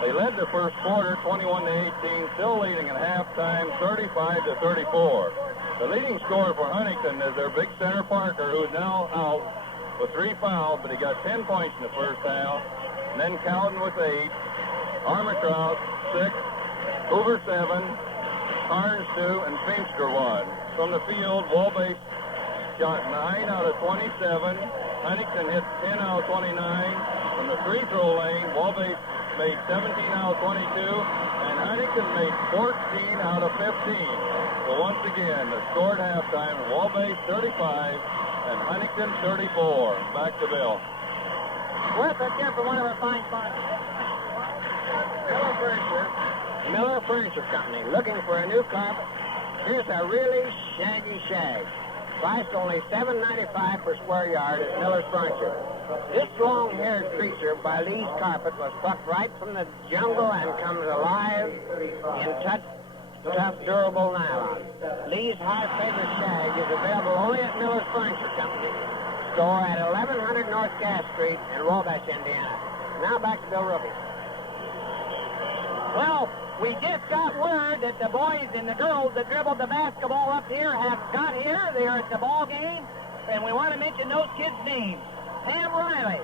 They led the first quarter 21-18, still leading at halftime 35-34. The leading scorer for Huntington is their big center Parker, who's now out with 3 fouls, but he got 10 points in the first half. And then Cowden with 8, Armitrout 6, Hoover 7, Carnes 2, and Feimster 1. From the field, Wabash shot 9 out of 27. Huntington hit 10 out of 29. From the free throw lane, Wabash made 17 out of 22, and Huntington made 14 out of 15. So once again, the score at halftime, Wabash 35 and Huntington 34. Back to Bill. Worth it here for one of our fine sponsors. Miller Furniture Company, looking for a new carpet. Here's a really shaggy shag. Priced only $7.95 per square yard at Miller's Furniture. This long-haired creature by Lee's Carpet was plucked right from the jungle and comes alive in tough, durable nylon. Lee's high-favorite shag is available only at Miller's Furniture Company. Store at 1100 North Cass Street in Wabash, Indiana. Now back to Bill Rogge. Well, we just got word that the boys and the girls that dribbled the basketball up here have got here. They are at the ball game, and we want to mention those kids' names. Pam Riley,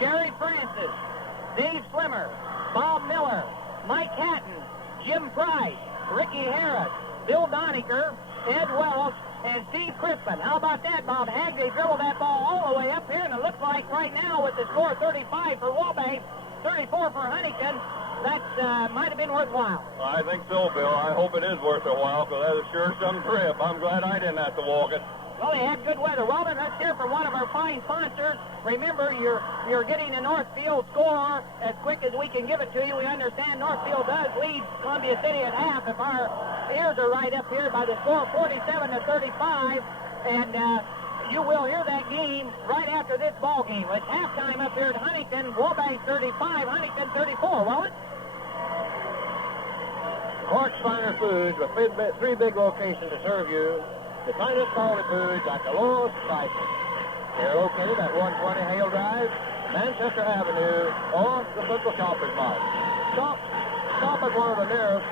Sherry Francis, Dave Slimmer, Bob Miller, Mike Hatton, Jim Price, Ricky Harris, Bill Doniker, Ed Welsh, and Steve Crispin. How about that, Bob Hag? They dribbled that ball all the way up here, and it looks like right now with the score 35 for Wabash, 34 for Huntington, that might have been worthwhile. I think so, Bill. I hope it is worth a while, because that is sure some trip. I'm glad I didn't have to walk it. Well, they had good weather. Well, then, let's hear from one of our fine sponsors. Remember, you're getting a Northfield score as quick as we can give it to you. We understand Northfield does lead Columbia City at half. If our ears are right up here by the score 47-35, and you will hear that game right after this ball game. It's halftime up here at Huntington. Wabash 35, Huntington 34. Well, Cork's Finer Foods with 3 big locations to serve you the finest quality foods at the lowest prices. They're located at 120 Hale Drive, Manchester Avenue, or the Central Shopping Mart. Stop at one of the nearest.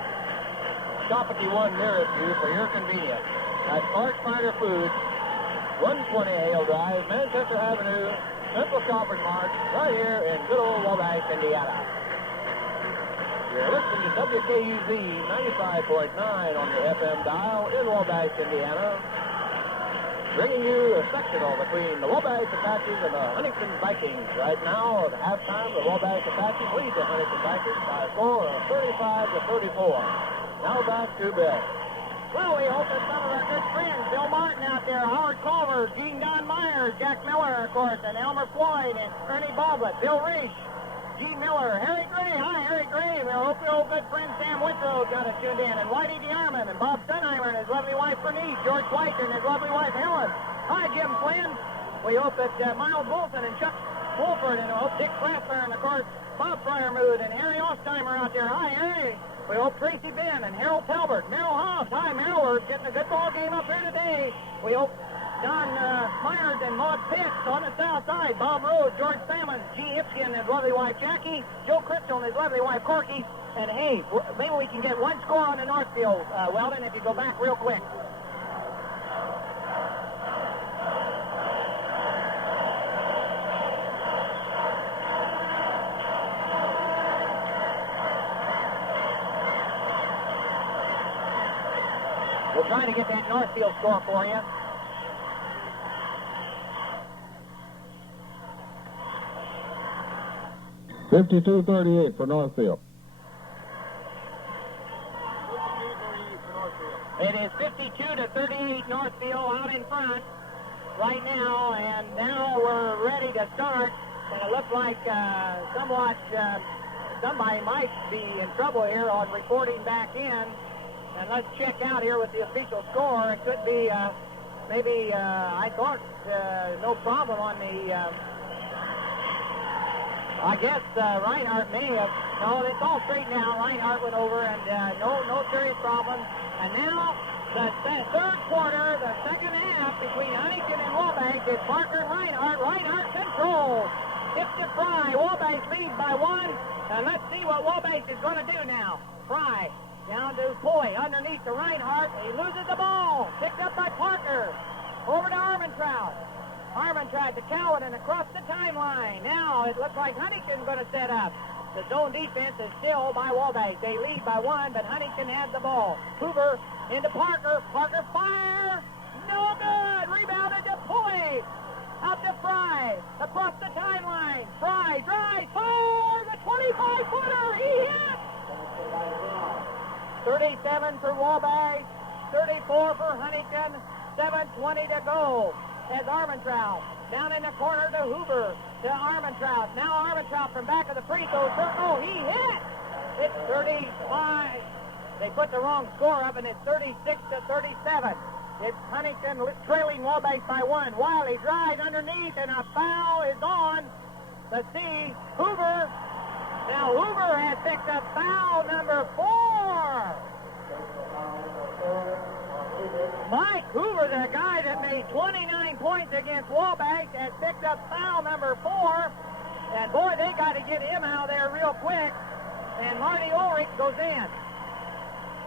Stop at the one nearest you for your convenience. At Cork's Finer Foods, 120 Hale Drive, Manchester Avenue, Central Shopping Mart, right here in good old Wabash, Indiana. You're listening to WKUZ 95.9 on your FM dial in Wabash, Indiana. Bringing you a sectional between the Wabash Apaches and the Huntington Vikings. Right now, at halftime, the Wabash Apaches lead the Huntington Vikings by a score of 35-34. Now back to Bill. Well, we hope that some of our good friends, Bill Martin out there, Howard Culver, Gene Don Myers, Jack Miller, of course, and Elmer Floyd, and Ernie Boblet, Bill Reich, Gene Miller, Harry Gray. Hi, Harry Gray. We hope your old good friend Sam Withrow got us tuned in, and Whitey DeArmond, and Bob Stunheimer and his lovely wife Bernice, George Schweitzer and his lovely wife Helen. Hi, Jim Flynn. We hope that Miles Wilson and Chuck Wolford, and we hope Dick Kraftler, and of course Bob Fryermuth and Harry Ostheimer out there. Hi, Harry. We hope Tracy Ben and Harold Talbert, Merrill Hobbs. Hi, Merrill. We're getting a good ball game up here today. We hope Don Myers and Maud Pitts on the south side. Bob Rose, George Salmon, G. Ipke and his lovely wife Jackie, Joe Crystal and his lovely wife Corky. And hey, maybe we can get one score on the north field, Weldon, if you go back real quick. We'll try to get that Northfield score for you. $52-38 for Northfield. It is 52-38 Northfield out in front right now, and now we're ready to start. And it looks like somebody might be in trouble here on reporting back in. And let's check out here with the official score. It could be maybe, I thought, no problem on the, I guess Reinhardt may have, no, it's all straightened out. Reinhardt went over and no serious problems. And now the third quarter, the second half between Huntington and Wabash is Parker and Reinhardt. Reinhardt controls. Tip to Fry. Wabash leads by one. And let's see what Wabash is going to do now. Fry. Down to Ploy, underneath to Reinhardt. He loses the ball. Picked up by Parker. Over to Armentrout. Armentrout to Cowan and across the timeline. Now it looks like Huntington's going to set up. The zone defense is still by Wabash. They lead by one, but Huntington has the ball. Hoover into Parker. Parker fire. No good. Rebounded to Ploy. Out to Fry. Across the timeline. Fry drives. Fire. The 25-footer. He hit. 37 for Wabash, 34 for Huntington, 7:20 to go. As Armentrout down in the corner to Hoover, to Armentrout. Now Armentrout from back of the free throw circle. He hit. It's 35. They put the wrong score up, and it's 36-37. It's Huntington trailing Wabash by one. Wiley drives underneath, and a foul is on. Let's see. Hoover. Now Hoover has picked up foul number 4. Mike Hoover, the guy that made 29 points against Wabash, has picked up foul number 4. And boy, they got to get him out of there real quick. And Marty Ulrich goes in.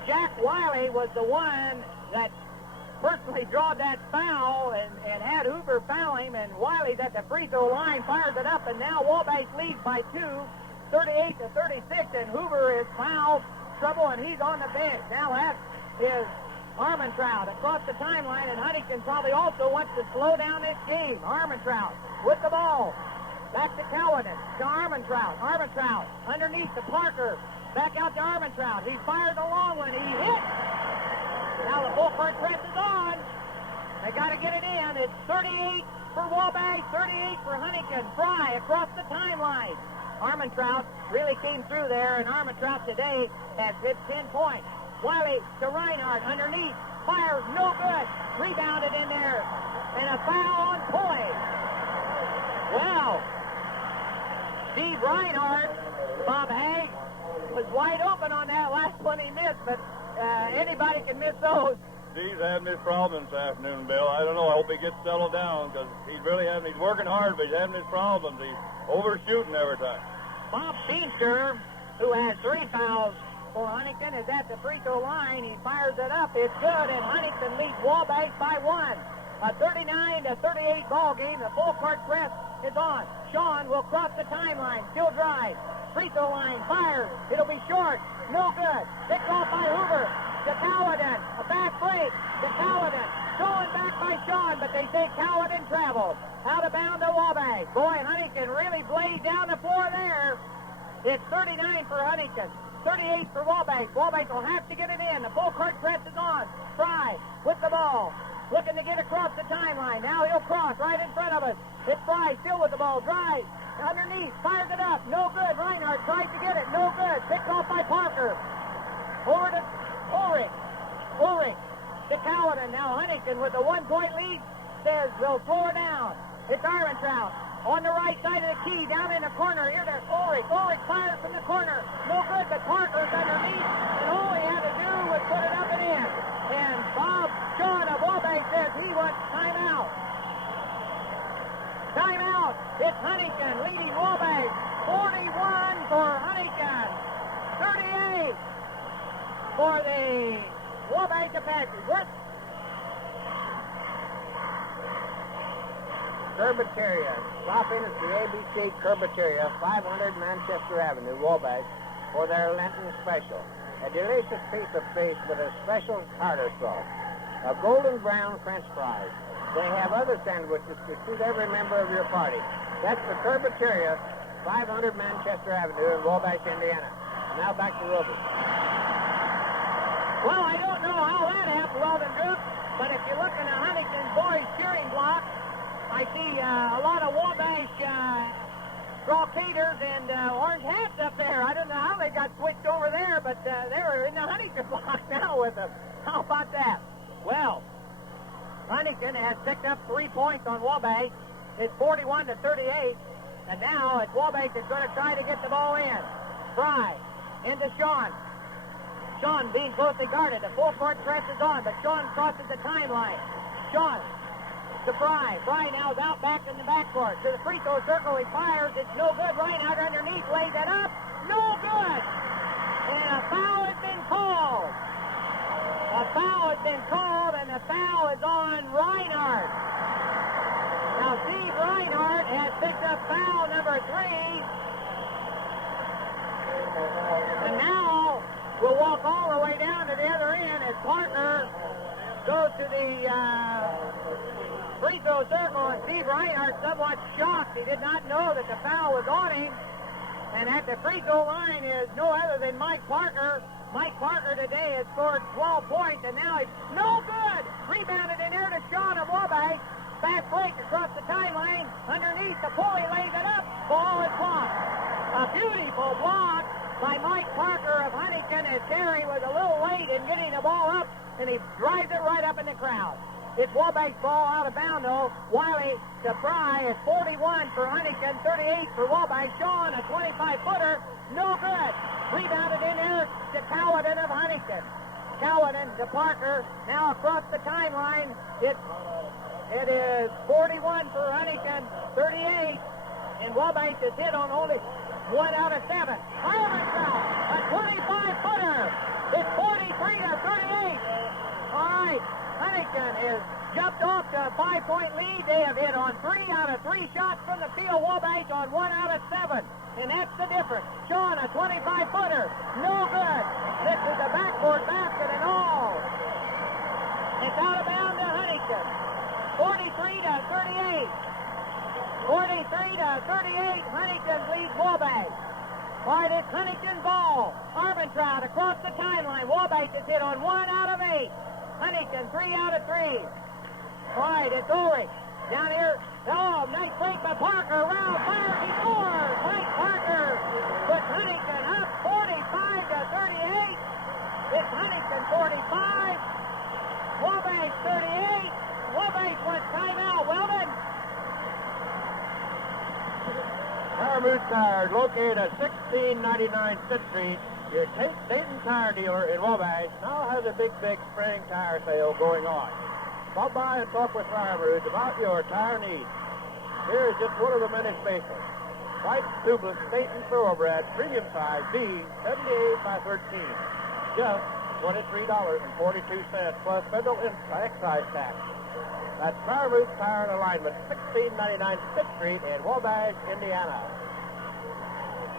Jack Wiley was the one that personally drawed that foul and had Hoover foul him. And Wiley's at the free throw line, fires it up, and now Wabash leads by 2. 38-36, and Hoover is foul trouble, and he's on the bench. Now that is Armentrout across the timeline, and Huntington probably also wants to slow down this game. Armentrout with the ball. Back to Cowan, to Armentrout. Armentrout underneath to Parker. Back out to Armentrout. He fires a long one. He hits. Now the full court press is on. They got to get it in. It's 38 for Wabash, 38 for Huntington. Fry across the timeline. Armentrout really came through there, and Armentrout today has hit 10 points. Wiley to Reinhardt underneath. Fires, no good. Rebounded in there. And a foul on Ploy. Well, Steve Reinhardt, Bob Haig, was wide open on that last one he missed, but anybody can miss those. Steve's having his problems this afternoon, Bill. I don't know. I hope he gets settled down because he's working hard, but he's having his problems. He's overshooting every time. Bob Feenster, who has 3 fouls for Huntington, is at the free throw line. He fires it up. It's good, and Huntington leads Wabash by 1. A 39-38 ball game. The full court press is on. Sean will cross the timeline. Still drives. Free throw line. Fires. It'll be short. No good. Picked off by Hoover. To Cowden. A back break. To Cowden. Stolen back by Sean, but they say Cowden traveled. Out of bounds to Wabash. Boy, Huntington really blazed down the floor there. It's 39 for Huntington. 38 for Wabash. Wabash will have to get it in. The full court press is on. Fry with the ball. Looking to get across the timeline. Now he'll cross right in front of us. It's Fry still with the ball. Drives underneath. Fires it up. No good. Reinhardt tries to get it. No good. Picked off by Parker. Over to Ulrich. Ulrich to Cowden. Now Huntington with a 1-point lead says they'll slow her down. It's Armentrout on the right side of the key, down in the corner. Here to Ulrich. Ulrich fires from the corner. No good, but Parker's underneath, and all he had to do was put it up and in. And Bob Sean of Wabash says he wants timeout. Timeout. It's Huntington leading Wabash. 41 for Huntington. 38 for the Wabash Apaches. Curbateria. Stop in at the ABC Curbateria, 500 Manchester Avenue, Wabash, for their Lenten special. A delicious piece of fish with a special tartar sauce. A golden brown French fries. They have other sandwiches to suit every member of your party. That's the Curbateria, 500 Manchester Avenue in Wabash, Indiana. Now back to Rogge. Well, I don't know how that happened, Weldon Group, but if you look in the Huntington boys cheering block, I see a lot of Wabash brocaders and orange hats up there. I don't know how they got switched over there, but they were in the Huntington block now with them. How about that? Well, Huntington has picked up 3 points on Wabash. It's 41-38, and now it's Wabash that's going to try to get the ball in. Fry into Sean. Sean being closely guarded. The full court press is on, but Sean crosses the timeline. Sean to Fry. Fry now is out back in the backcourt. To the free throw circle, he fires. It's no good. Reinhardt underneath lays it up. No good. And a foul has been called. A foul has been called, and the foul is on Reinhardt. Now, Steve Reinhardt has picked up foul number 3. And now we'll walk all the way down to the other end as partner goes to the free throw circle, and Steve Reinhardt somewhat shocked. He did not know that the foul was on him. And at the free throw line is no other than Mike Parker. Mike Parker today has scored 12 points, and now he's no good. Rebounded in here to Sean of Wabash. Fast break across the timeline. Underneath, the pulley lays it up. Ball is blocked. A beautiful block by Mike Parker of Huntington as Terry was a little late in getting the ball up, and he drives it right up in the crowd. It's Wabash ball out of bounds, though. Wiley to Fry is 41 for Huntington, 38 for Wabash. Sean, a 25-footer, no good. Rebounded in there to Cowden of Huntington. Cowden to Parker, now across the timeline. It is 41 for Huntington, 38, and Wabash is hit on only 1 out of 7. Armentrout, a 25-footer. It's 43-38. All right. Huntington has jumped off to a 5-point lead. They have hit on 3 out of 3 shots from the field. Wabash on 1 out of 7. And that's the difference. Sean, a 25-footer. No good. This is a backboard basket and all. It's out of bounds to Huntington. 43-38. 43-38. Huntington leads Wabash. All right, it's Huntington ball. Armentrout across the timeline. Wabash is hit on 1 out of 8. Huntington, 3 out of 3. All right, it's Ulrich. Down here. Oh, nice break by Parker. Around fire. He scores. Mike Parker puts Huntington up 45-38. It's Huntington 45. Wabash 38. Wabash wants timeout. Weldon. Paramount Tires, located at 1699 Sixth Street. Your Dayton tire dealer in Wabash now has a big spring tire sale going on. Stop by and talk with Firebroods about your tire needs. Here is just one of the many spaces. White tubeless Dayton Thoroughbred premium size B, 78x13. Just $23.42 plus federal excise tax. That's Firebroods Tire and Alignment, 1699 Sixth Street in Wabash, Indiana.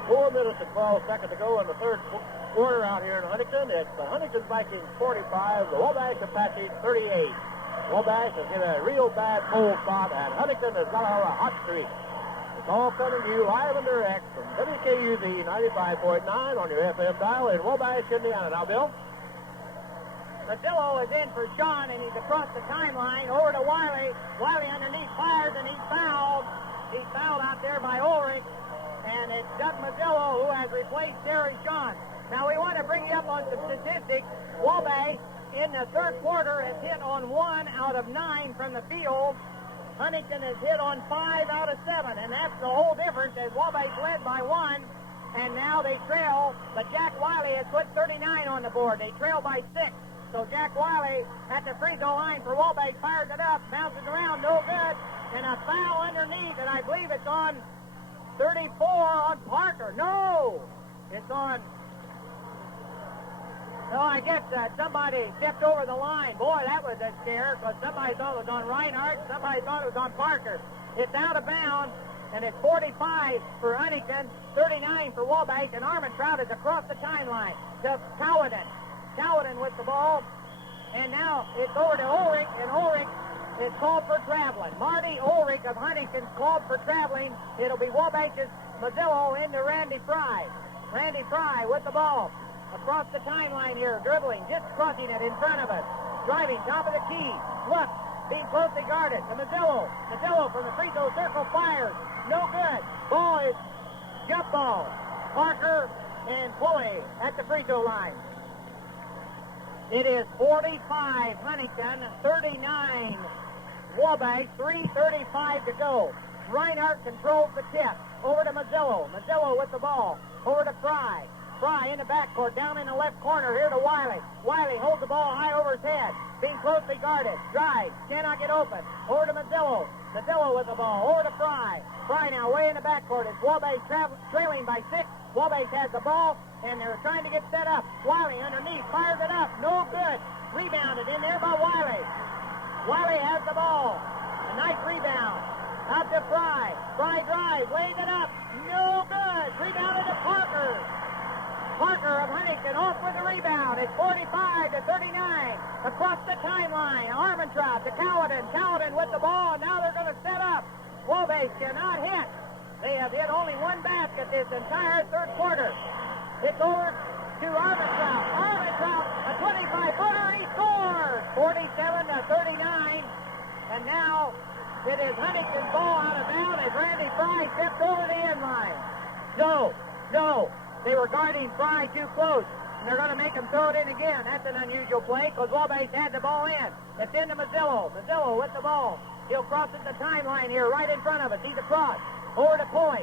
4 minutes and 12 seconds to go in the third quarter out here in Huntington. It's the Huntington Vikings 45, the Wabash Apaches 38. Wabash has hit a real bad cold spot, and Huntington has got on a hot streak. The All coming to you live and direct from WKUZ 95.9 on your FM dial in Wabash, Indiana. Now, Bill? Mazzillo is in for Sean, and he's across the timeline over to Wiley. Wiley underneath fires, and he's fouled. He's fouled out there by Ulrich, and it's Doug Mazzillo who has replaced Terry Sean. Now, we want to bring you up on some statistics. Wabash in the third quarter has hit on 1 out of 9 from the field. Huntington has hit on 5 out of 7, and that's the whole difference as Wabash led by 1, and now they trail, but Jack Wiley has put 39 on the board. They trail by 6. So Jack Wiley at the free throw line for Wabash fires it up, bounces around, no good, and a foul underneath, and I believe it's on 34 on Parker. No! It's on... No, I guess somebody stepped over the line. Boy, that was a scare, because somebody thought it was on Reinhardt, somebody thought it was on Parker. It's out of bounds, and it's 45 for Huntington, 39 for Wabash, and Armentrout is across the timeline to Cowden. Cowden with the ball, and now it's over to Ulrich, and Ulrich is called for traveling. Marty Ulrich of Huntington's called for traveling. It'll be Wabash's Mazzillo into Randy Fry. Randy Fry with the ball. Across the timeline here, dribbling, just crossing it in front of us. Driving, top of the key. Look, being closely guarded to Mazzillo. Mazzillo from the free throw circle fires. No good. Ball is jump ball. Parker and Pulley at the free throw line. It is 45 Huntington, 39 Wabash, 3:35 to go. Reinhardt controls the tip. Over to Mazzillo. Mazzillo with the ball. Over to Fry. Fry in the backcourt, down in the left corner, here to Wiley. Wiley holds the ball high over his head, being closely guarded. Drive, cannot get open. Over to Mazzillo. Mazzillo with the ball. Over to Fry. Fry now way in the backcourt. It's Wabash trailing by 6. Wabash has the ball, and they're trying to get set up. Wiley underneath, fires it up. No good. Rebounded in there by Wiley. Wiley has the ball. A nice rebound. Out to Fry. Fry drives, lays it up. No good. Rebounded to Parker. Parker of Huntington off with the rebound. It's 45 to 39. Across the timeline, Armentrout to Cowden. Cowden with the ball, and now they're going to set up. Wabash cannot hit. They have hit only one basket this entire third quarter. It's over to Armentrout. Armentrout, a 25-footer, he scores. 47 to 39. And now it is Huntington's ball out of bounds as Randy Fry steps over the end line. No. They were guarding Fry too close, and they're going to make him throw it in again. That's an unusual play because Wabash had the ball in. It's into Mazzillo. Mazzillo with the ball. He'll cross at the timeline here right in front of us. He's across. Over to Pulley.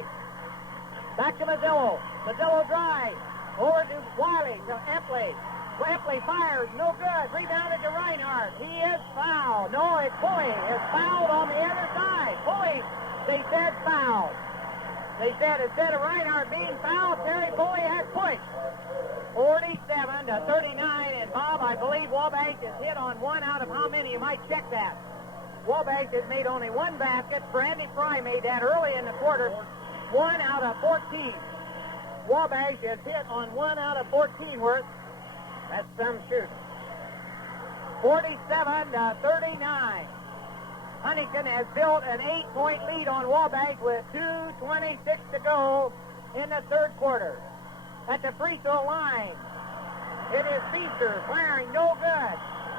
Back to Mazzillo. Mazzillo drives. Over to Wiley, to Epley. Epley fires. No good. Rebounded to Reinhardt. He is fouled. No, it's Pulley. It's fouled on the other side. Pulley, they said fouled. They said instead of Reinhardt being fouled, Terry Pulley has pushed. 47 to 39, and Bob, I believe Wabash has hit on 1 out of how many? You might check that. Wabash has made only 1 basket. Randy Fry made that early in the quarter. 1 out of 14. Wabash has hit on 1 out of 14 worth. That's some shooting. 47 to 39. Huntington has built an 8-point lead on Wabash with 2:26 to go in the third quarter. At the free throw line, it is Feaster firing no good.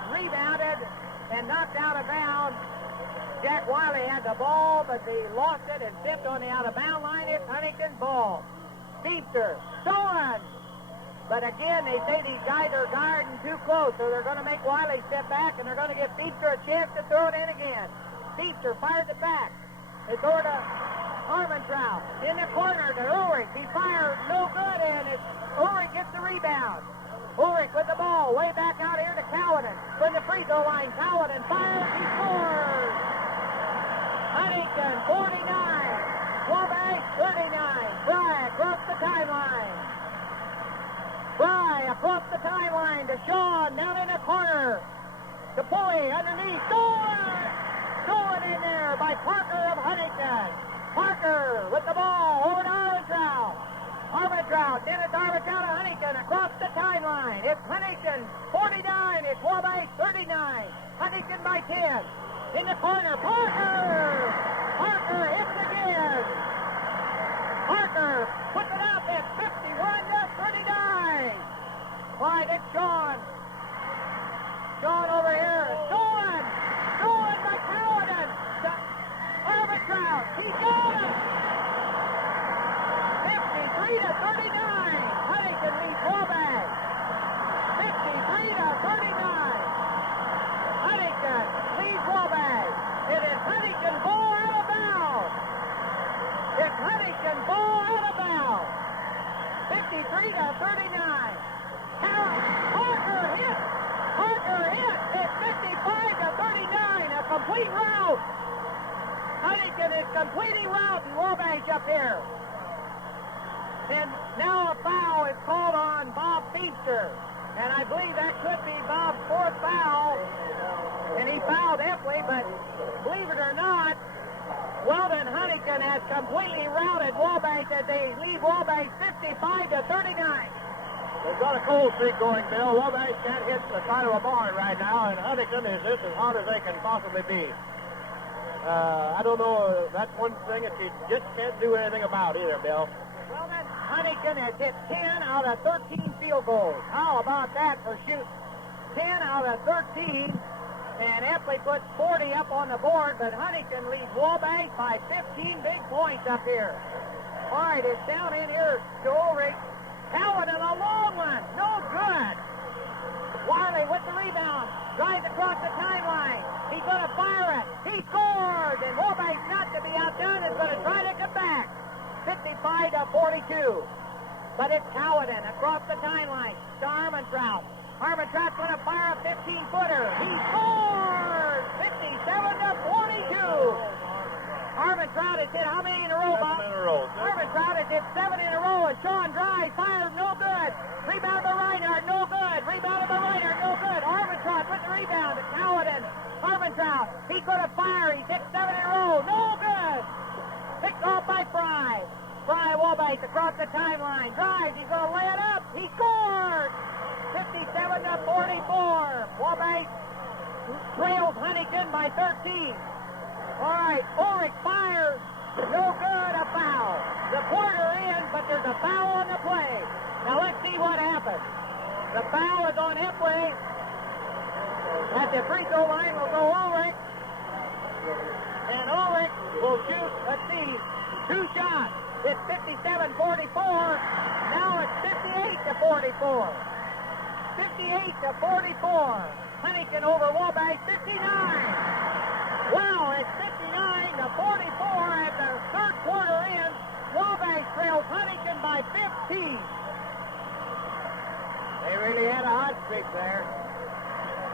Rebounded and knocked out of bounds. Jack Wiley had the ball, but they lost it and stepped on the out-of-bound line. It's Huntington's ball. Feaster, stolen. But again, they say these guys are guarding too close, so they're going to make Wiley step back, and they're going to give Feaster a chance to throw it in again. Feaster fires it back. It's over to Armentrout. In the corner to Ulrich. He fires no good, and Ulrich gets the rebound. Ulrich with the ball way back out here to Cowden. From the free throw line, Cowden fires. He scores. Huntington 49. Wabash 39. Fry across the timeline. Fry across the timeline to Sean down in the corner. To Pulley underneath. Scores! Stolen in there by Parker of Huntington. Parker with the ball over to Armentrout. Armentrout, Dennis Armentrout of Huntington across the timeline. It's Huntington 49. It's Wabash 39. Huntington by 10. In the corner, Parker! Parker hits again. Huntington ball out of bounds. 53-39. Parker hit. It's 55-39. A complete rout. Huntington is completely routing Wabash up here. And now a foul is called on Bob Feimster. And I believe that could be Bob's fourth foul. And he fouled Epley, but believe it or not, Weldon Huntington has completely routed Wabash as they lead Wabash 55-39. They've got a cold streak going, Bill. Wabash can't hit the side of a barn right now, and Huntington is just as hot as they can possibly be. I don't know. That's one thing that you just can't do anything about either, Bill. Well, then, Huntington has hit 10 out of 13 field goals. How about that for shooting? 10 out of 13. And Epley puts 40 up on the board, but Huntington leads Wabash by 15 big points up here. All right, it's down in here to Ulrich. Cowan in a long one. No good. Wiley with the rebound. Drives across the timeline. He's going to fire it. He scores. And Wabash, not to be outdone, is going to try to come back. 55-42. But it's Cowan across the timeline to Armentrout. Armentrout's going to fire a 15-footer. He scores! 57-42. Armentrout has hit how many in a row, Bob? 7 in a row. Armentrout has hit 7 in a row. And Sean Dry fired no good. Rebound to Reinhardt, no good. Rebound to Reinhardt, no good. Armentrout with the rebound to Cowan. Armentrout, he's going to fire. He's hit 7 in a row. No good. Picked off by Fry. Fry Wabash across the timeline. Drives. He's going to lay it up. He scored. 57-44. Wabash trails Huntington by 13. All right, Ulrich fires. No good, a foul. The quarter in, but there's a foul on the play. Now let's see what happens. The foul is on Epley. At the free throw line will go Ulrich. And Ulrich will shoot, let's see, 2 shots. It's 57-44. Now it's 58-44. 58-44. Huntington over Wabash 59. Well, it's 59-44 at the third quarter in. Wabash trails Huntington by 15. They really had a hot streak there.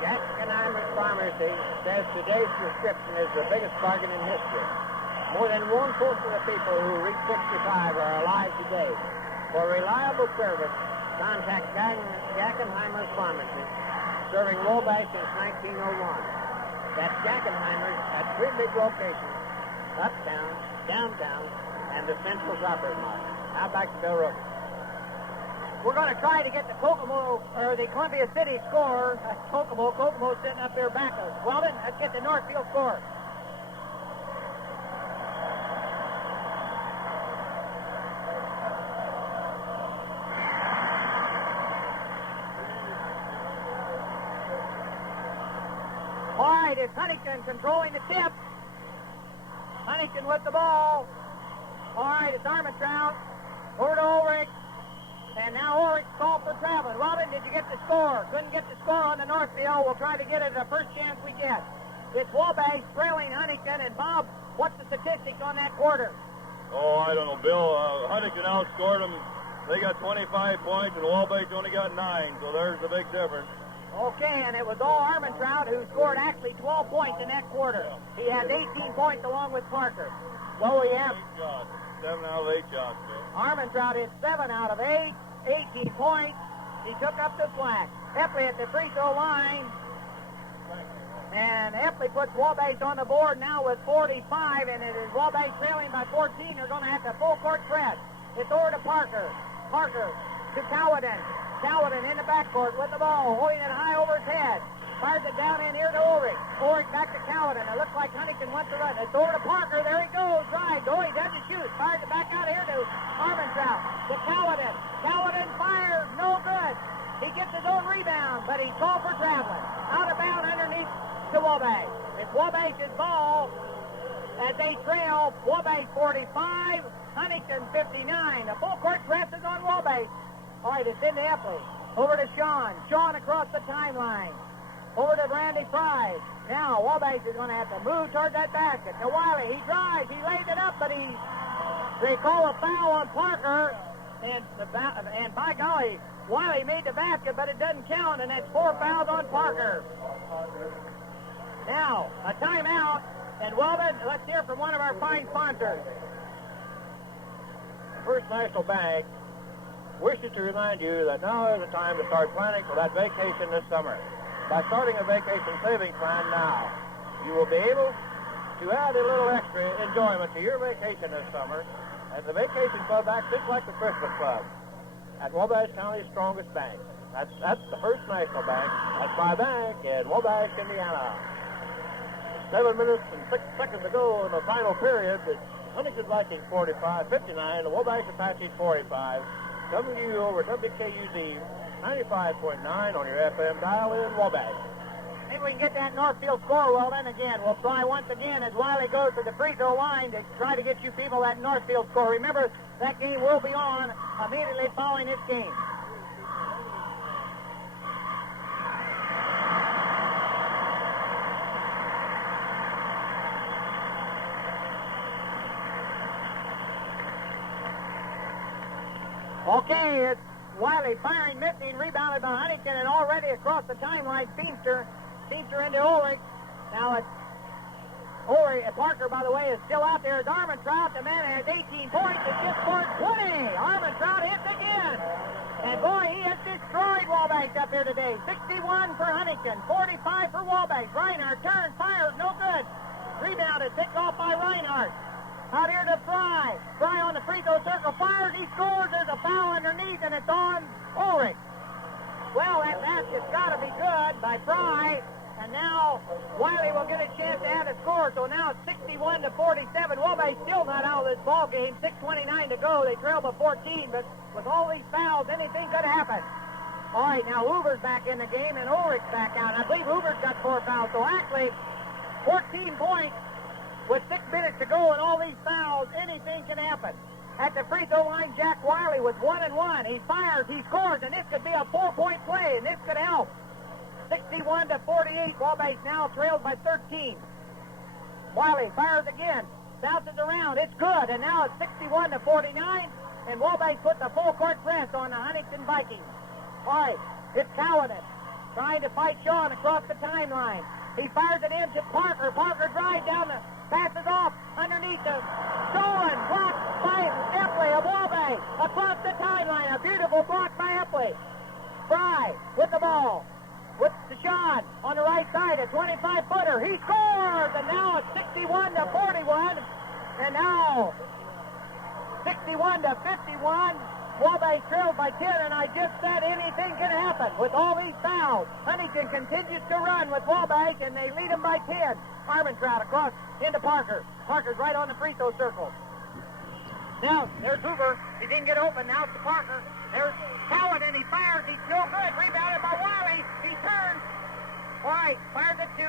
Jack Schneider's pharmacy says today's prescription is the biggest bargain in history. More than 1/4 of the people who reach 65 are alive today. For reliable service, contact Jackenheimer's Pharmacy, serving Wabash since 1901. That's Jackenheimer's at 3 big locations: uptown, downtown, and the Central Shoppers Mall. Now back to Bill Rogge. We're going to try to get the Kokomo, or the Columbia City score. Kokomo's sitting up there back of us. Well then, let's get the Northfield score. All right, it's Huntington controlling the tip. Huntington with the ball. All right, it's Armentrout. Over to Ulrich. And now Ulrich called for traveling. Weldon, did you get the score? Couldn't get the score on the Northfield. We'll try to get it the first chance we get. It's Wabash trailing Huntington. And Bob, what's the statistics on that quarter? Oh, I don't know, Bill. Huntington outscored them. They got 25 points, and Wabash only got 9, so there's the big difference. Okay, and it was all Armentrout who scored actually 12 points in that quarter. He has 18 points along with Parker. So we have 7 out of 8 shots, Bill. Armentrout hit 7 out of 8, 18 points. He took up the slack. Epley at the free throw line. And Epley puts Wabash on the board now with 45, and it is Wabash trailing by 14. They're going to have to full court press. It's over to Parker. Parker to Cowan. Cowan in the backcourt with the ball, holding it high over his head. Fires it down in here to Ulrich. Ulrich back to Cowan. It looks like Huntington wants to run. It's over to Parker. There he goes. Drive. Oh, he doesn't shoot. Fires it back out here to Armentrout. To Cowan. Cowan fires. No good. He gets his own rebound, but he's called for traveling. Out of bounds underneath to Wabash. It's Wabash's ball as they trail Wabash 45, Huntington 59. The full court press is on Wabash. All right, it's into Epley. Over to Sean. Sean across the timeline. Over to Randy Fry. Now, Wabash is going to have to move toward that basket. To Wiley. He drives. He lays it up, but he They call a foul on Parker, and by golly, Wiley made the basket, but it doesn't count, and that's 4 fouls on Parker. Now, a timeout, and Weldon, let's hear from one of our fine sponsors. First National Bank wishes to remind you that now is the time to start planning for that vacation this summer. By starting a vacation savings plan now, you will be able to add a little extra enjoyment to your vacation this summer, as the Vacation Club acts just like the Christmas Club at Wabash County's strongest bank. That's the First National Bank. That's my bank in Wabash, Indiana. 7 minutes and 6 seconds to go in the final period. It's Huntington Vikings 45-59, the Wabash Apaches 45. Coming to you over WKUZ 95.9 on your FM dial in Wabash. Maybe we can get that Northfield score, Weldon, again. We'll try once again as Wiley goes to the free throw line to try to get you people that Northfield score. Remember, that game will be on immediately following this game. Okay, it's Wiley firing, missing, rebounded by Huntington, and already across the timeline, Feimster into Ulrich. Now it's Ulrich. Parker, by the way, is still out there. It's Armentrout. The man has 18 points and just scored 20. Armentrout hits again. And boy, he has destroyed Wabash up here today. 61 for Huntington, 45 for Wabash. Reinhardt turns, fires, no good. Rebounded, picked off by Reinhardt. Out here to Fry. Fry on the free throw circle, fires, he scores. There's a foul underneath, and it's on Ulrich. Well, that basket's got to be good by Fry. And now Wiley will get a chance to add a score. So now it's 61-47. Wabash still not out of this ball game. 6:29 to go. They trail by 14, but with all these fouls, anything could happen. All right, now Hoover's back in the game, and Ulrich's back out. I believe Hoover's got 4 fouls. So actually, 14 points with 6 minutes to go, and all these fouls, anything can happen. At the free throw line, Jack Wiley was 1-1. He fires, he scores, and this could be a 4-point play, and this could help. 61-48. Wabash now trails by 13. Wiley fires again, bounces around. It's good, and now it's 61-49. And Wabash puts a full court press on the Huntington Vikings. All right, it's Cowanen trying to fight Sean across the timeline. He fires it in to Parker. Parker drives down the, passes off underneath the stolen, blocked by Epley of Wabash across the timeline. A beautiful block by Epley. Fry with the ball. With Deshaun on the right side, a 25-footer. He scores, and now it's 61-41. And now 61-51. Wabash trails by 10, and I just said anything can happen with all these fouls. Huntington continues to run with Wabash, and they lead them by 10. Armentrout across into Parker. Parker's right on the free throw circle. Now, there's Hoover. He didn't get open. Now it's to Parker. There's Cowan, and he fires. He's no good. Rebounded by Wiley. He turns. All right, fires it to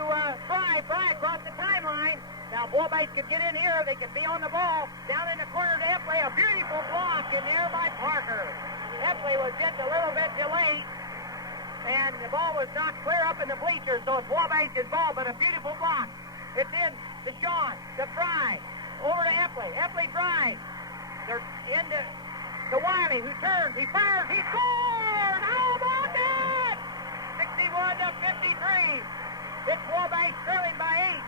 Fry. Fry across the timeline. Now, Wabash could get in here. They could be on the ball. Down in the corner to Epley. A beautiful block in there by Parker. Epley was just a little bit delayed, and the ball was knocked clear up in the bleachers, so it's Wabash's ball, but a beautiful block. It's in to Sean, to Fry. Over to Epley. Epley drives. They're into to Wiley, who turns. He fires. He scores! How about that? 61-53. It's Wabash trailing by 8.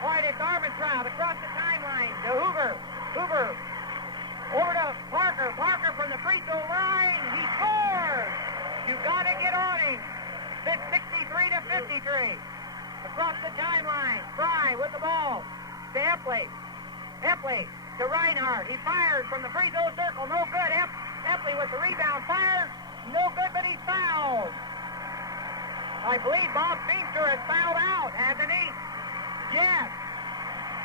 All right, it's Armentrout across the timeline to Hoover. Hoover over to Parker. Parker from the free throw line. He scores! You got to get on him. It's 63-53. Across the timeline. Fry with the ball to Epley. Epley to Reinhardt. He fires from the free throw circle. No good. Epley with the rebound. Fires. No good, but he's fouled. I believe Bob Feimster has fouled out, hasn't he? Yes.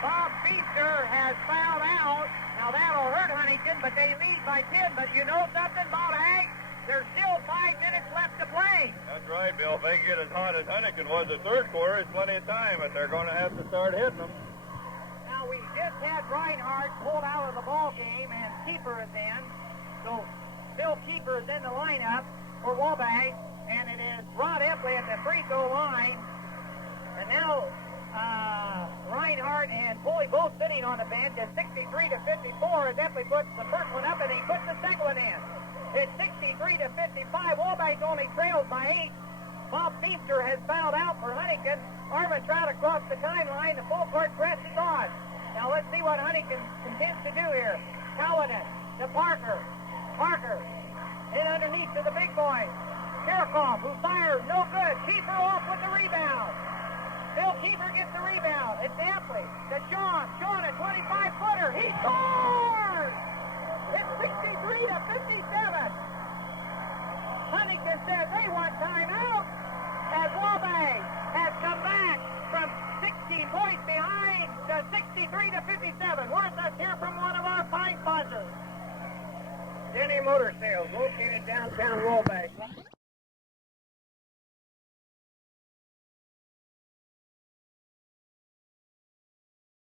Bob Feimster has fouled out. Now that'll hurt Huntington, but they lead by 10. But you know something, Bob Hag? There's still 5 minutes left to play. That's right, Bill. If they can get as hot as Huntington was the third quarter, it's plenty of time, but they're going to have to start hitting them. Now, we just had Reinhardt pulled out of the ball game, and Keeper is in. So, Bill Keeper is in the lineup for Wabash, and it is Rod Epley at the free throw line. And now, Reinhardt Reinhardt and Pulley both sitting on the bench at 63 to 54. Definitely puts the first one up, and he puts the second one in. It's 63 to 55. Wabash only trails by 8. Bob Feaster has fouled out for Huntington. Armin Trout across the timeline. The full court press is on. Now let's see what Huntington intends to do here. Paladin to Parker. Parker in underneath to the big boy. Kirchhoff, who fires, no good. Kiefer off with the rebound. Bill Kiefer gets the rebound. It's Ampley to Sean. Sean, a 25-footer. He scores! It's 63 to 57. Huntington says they want timeout as Wabash has come back from 16 points behind to 63 to 57. Let's hear from one of our fine sponsors. Denny Motor Sales, located downtown Wabash.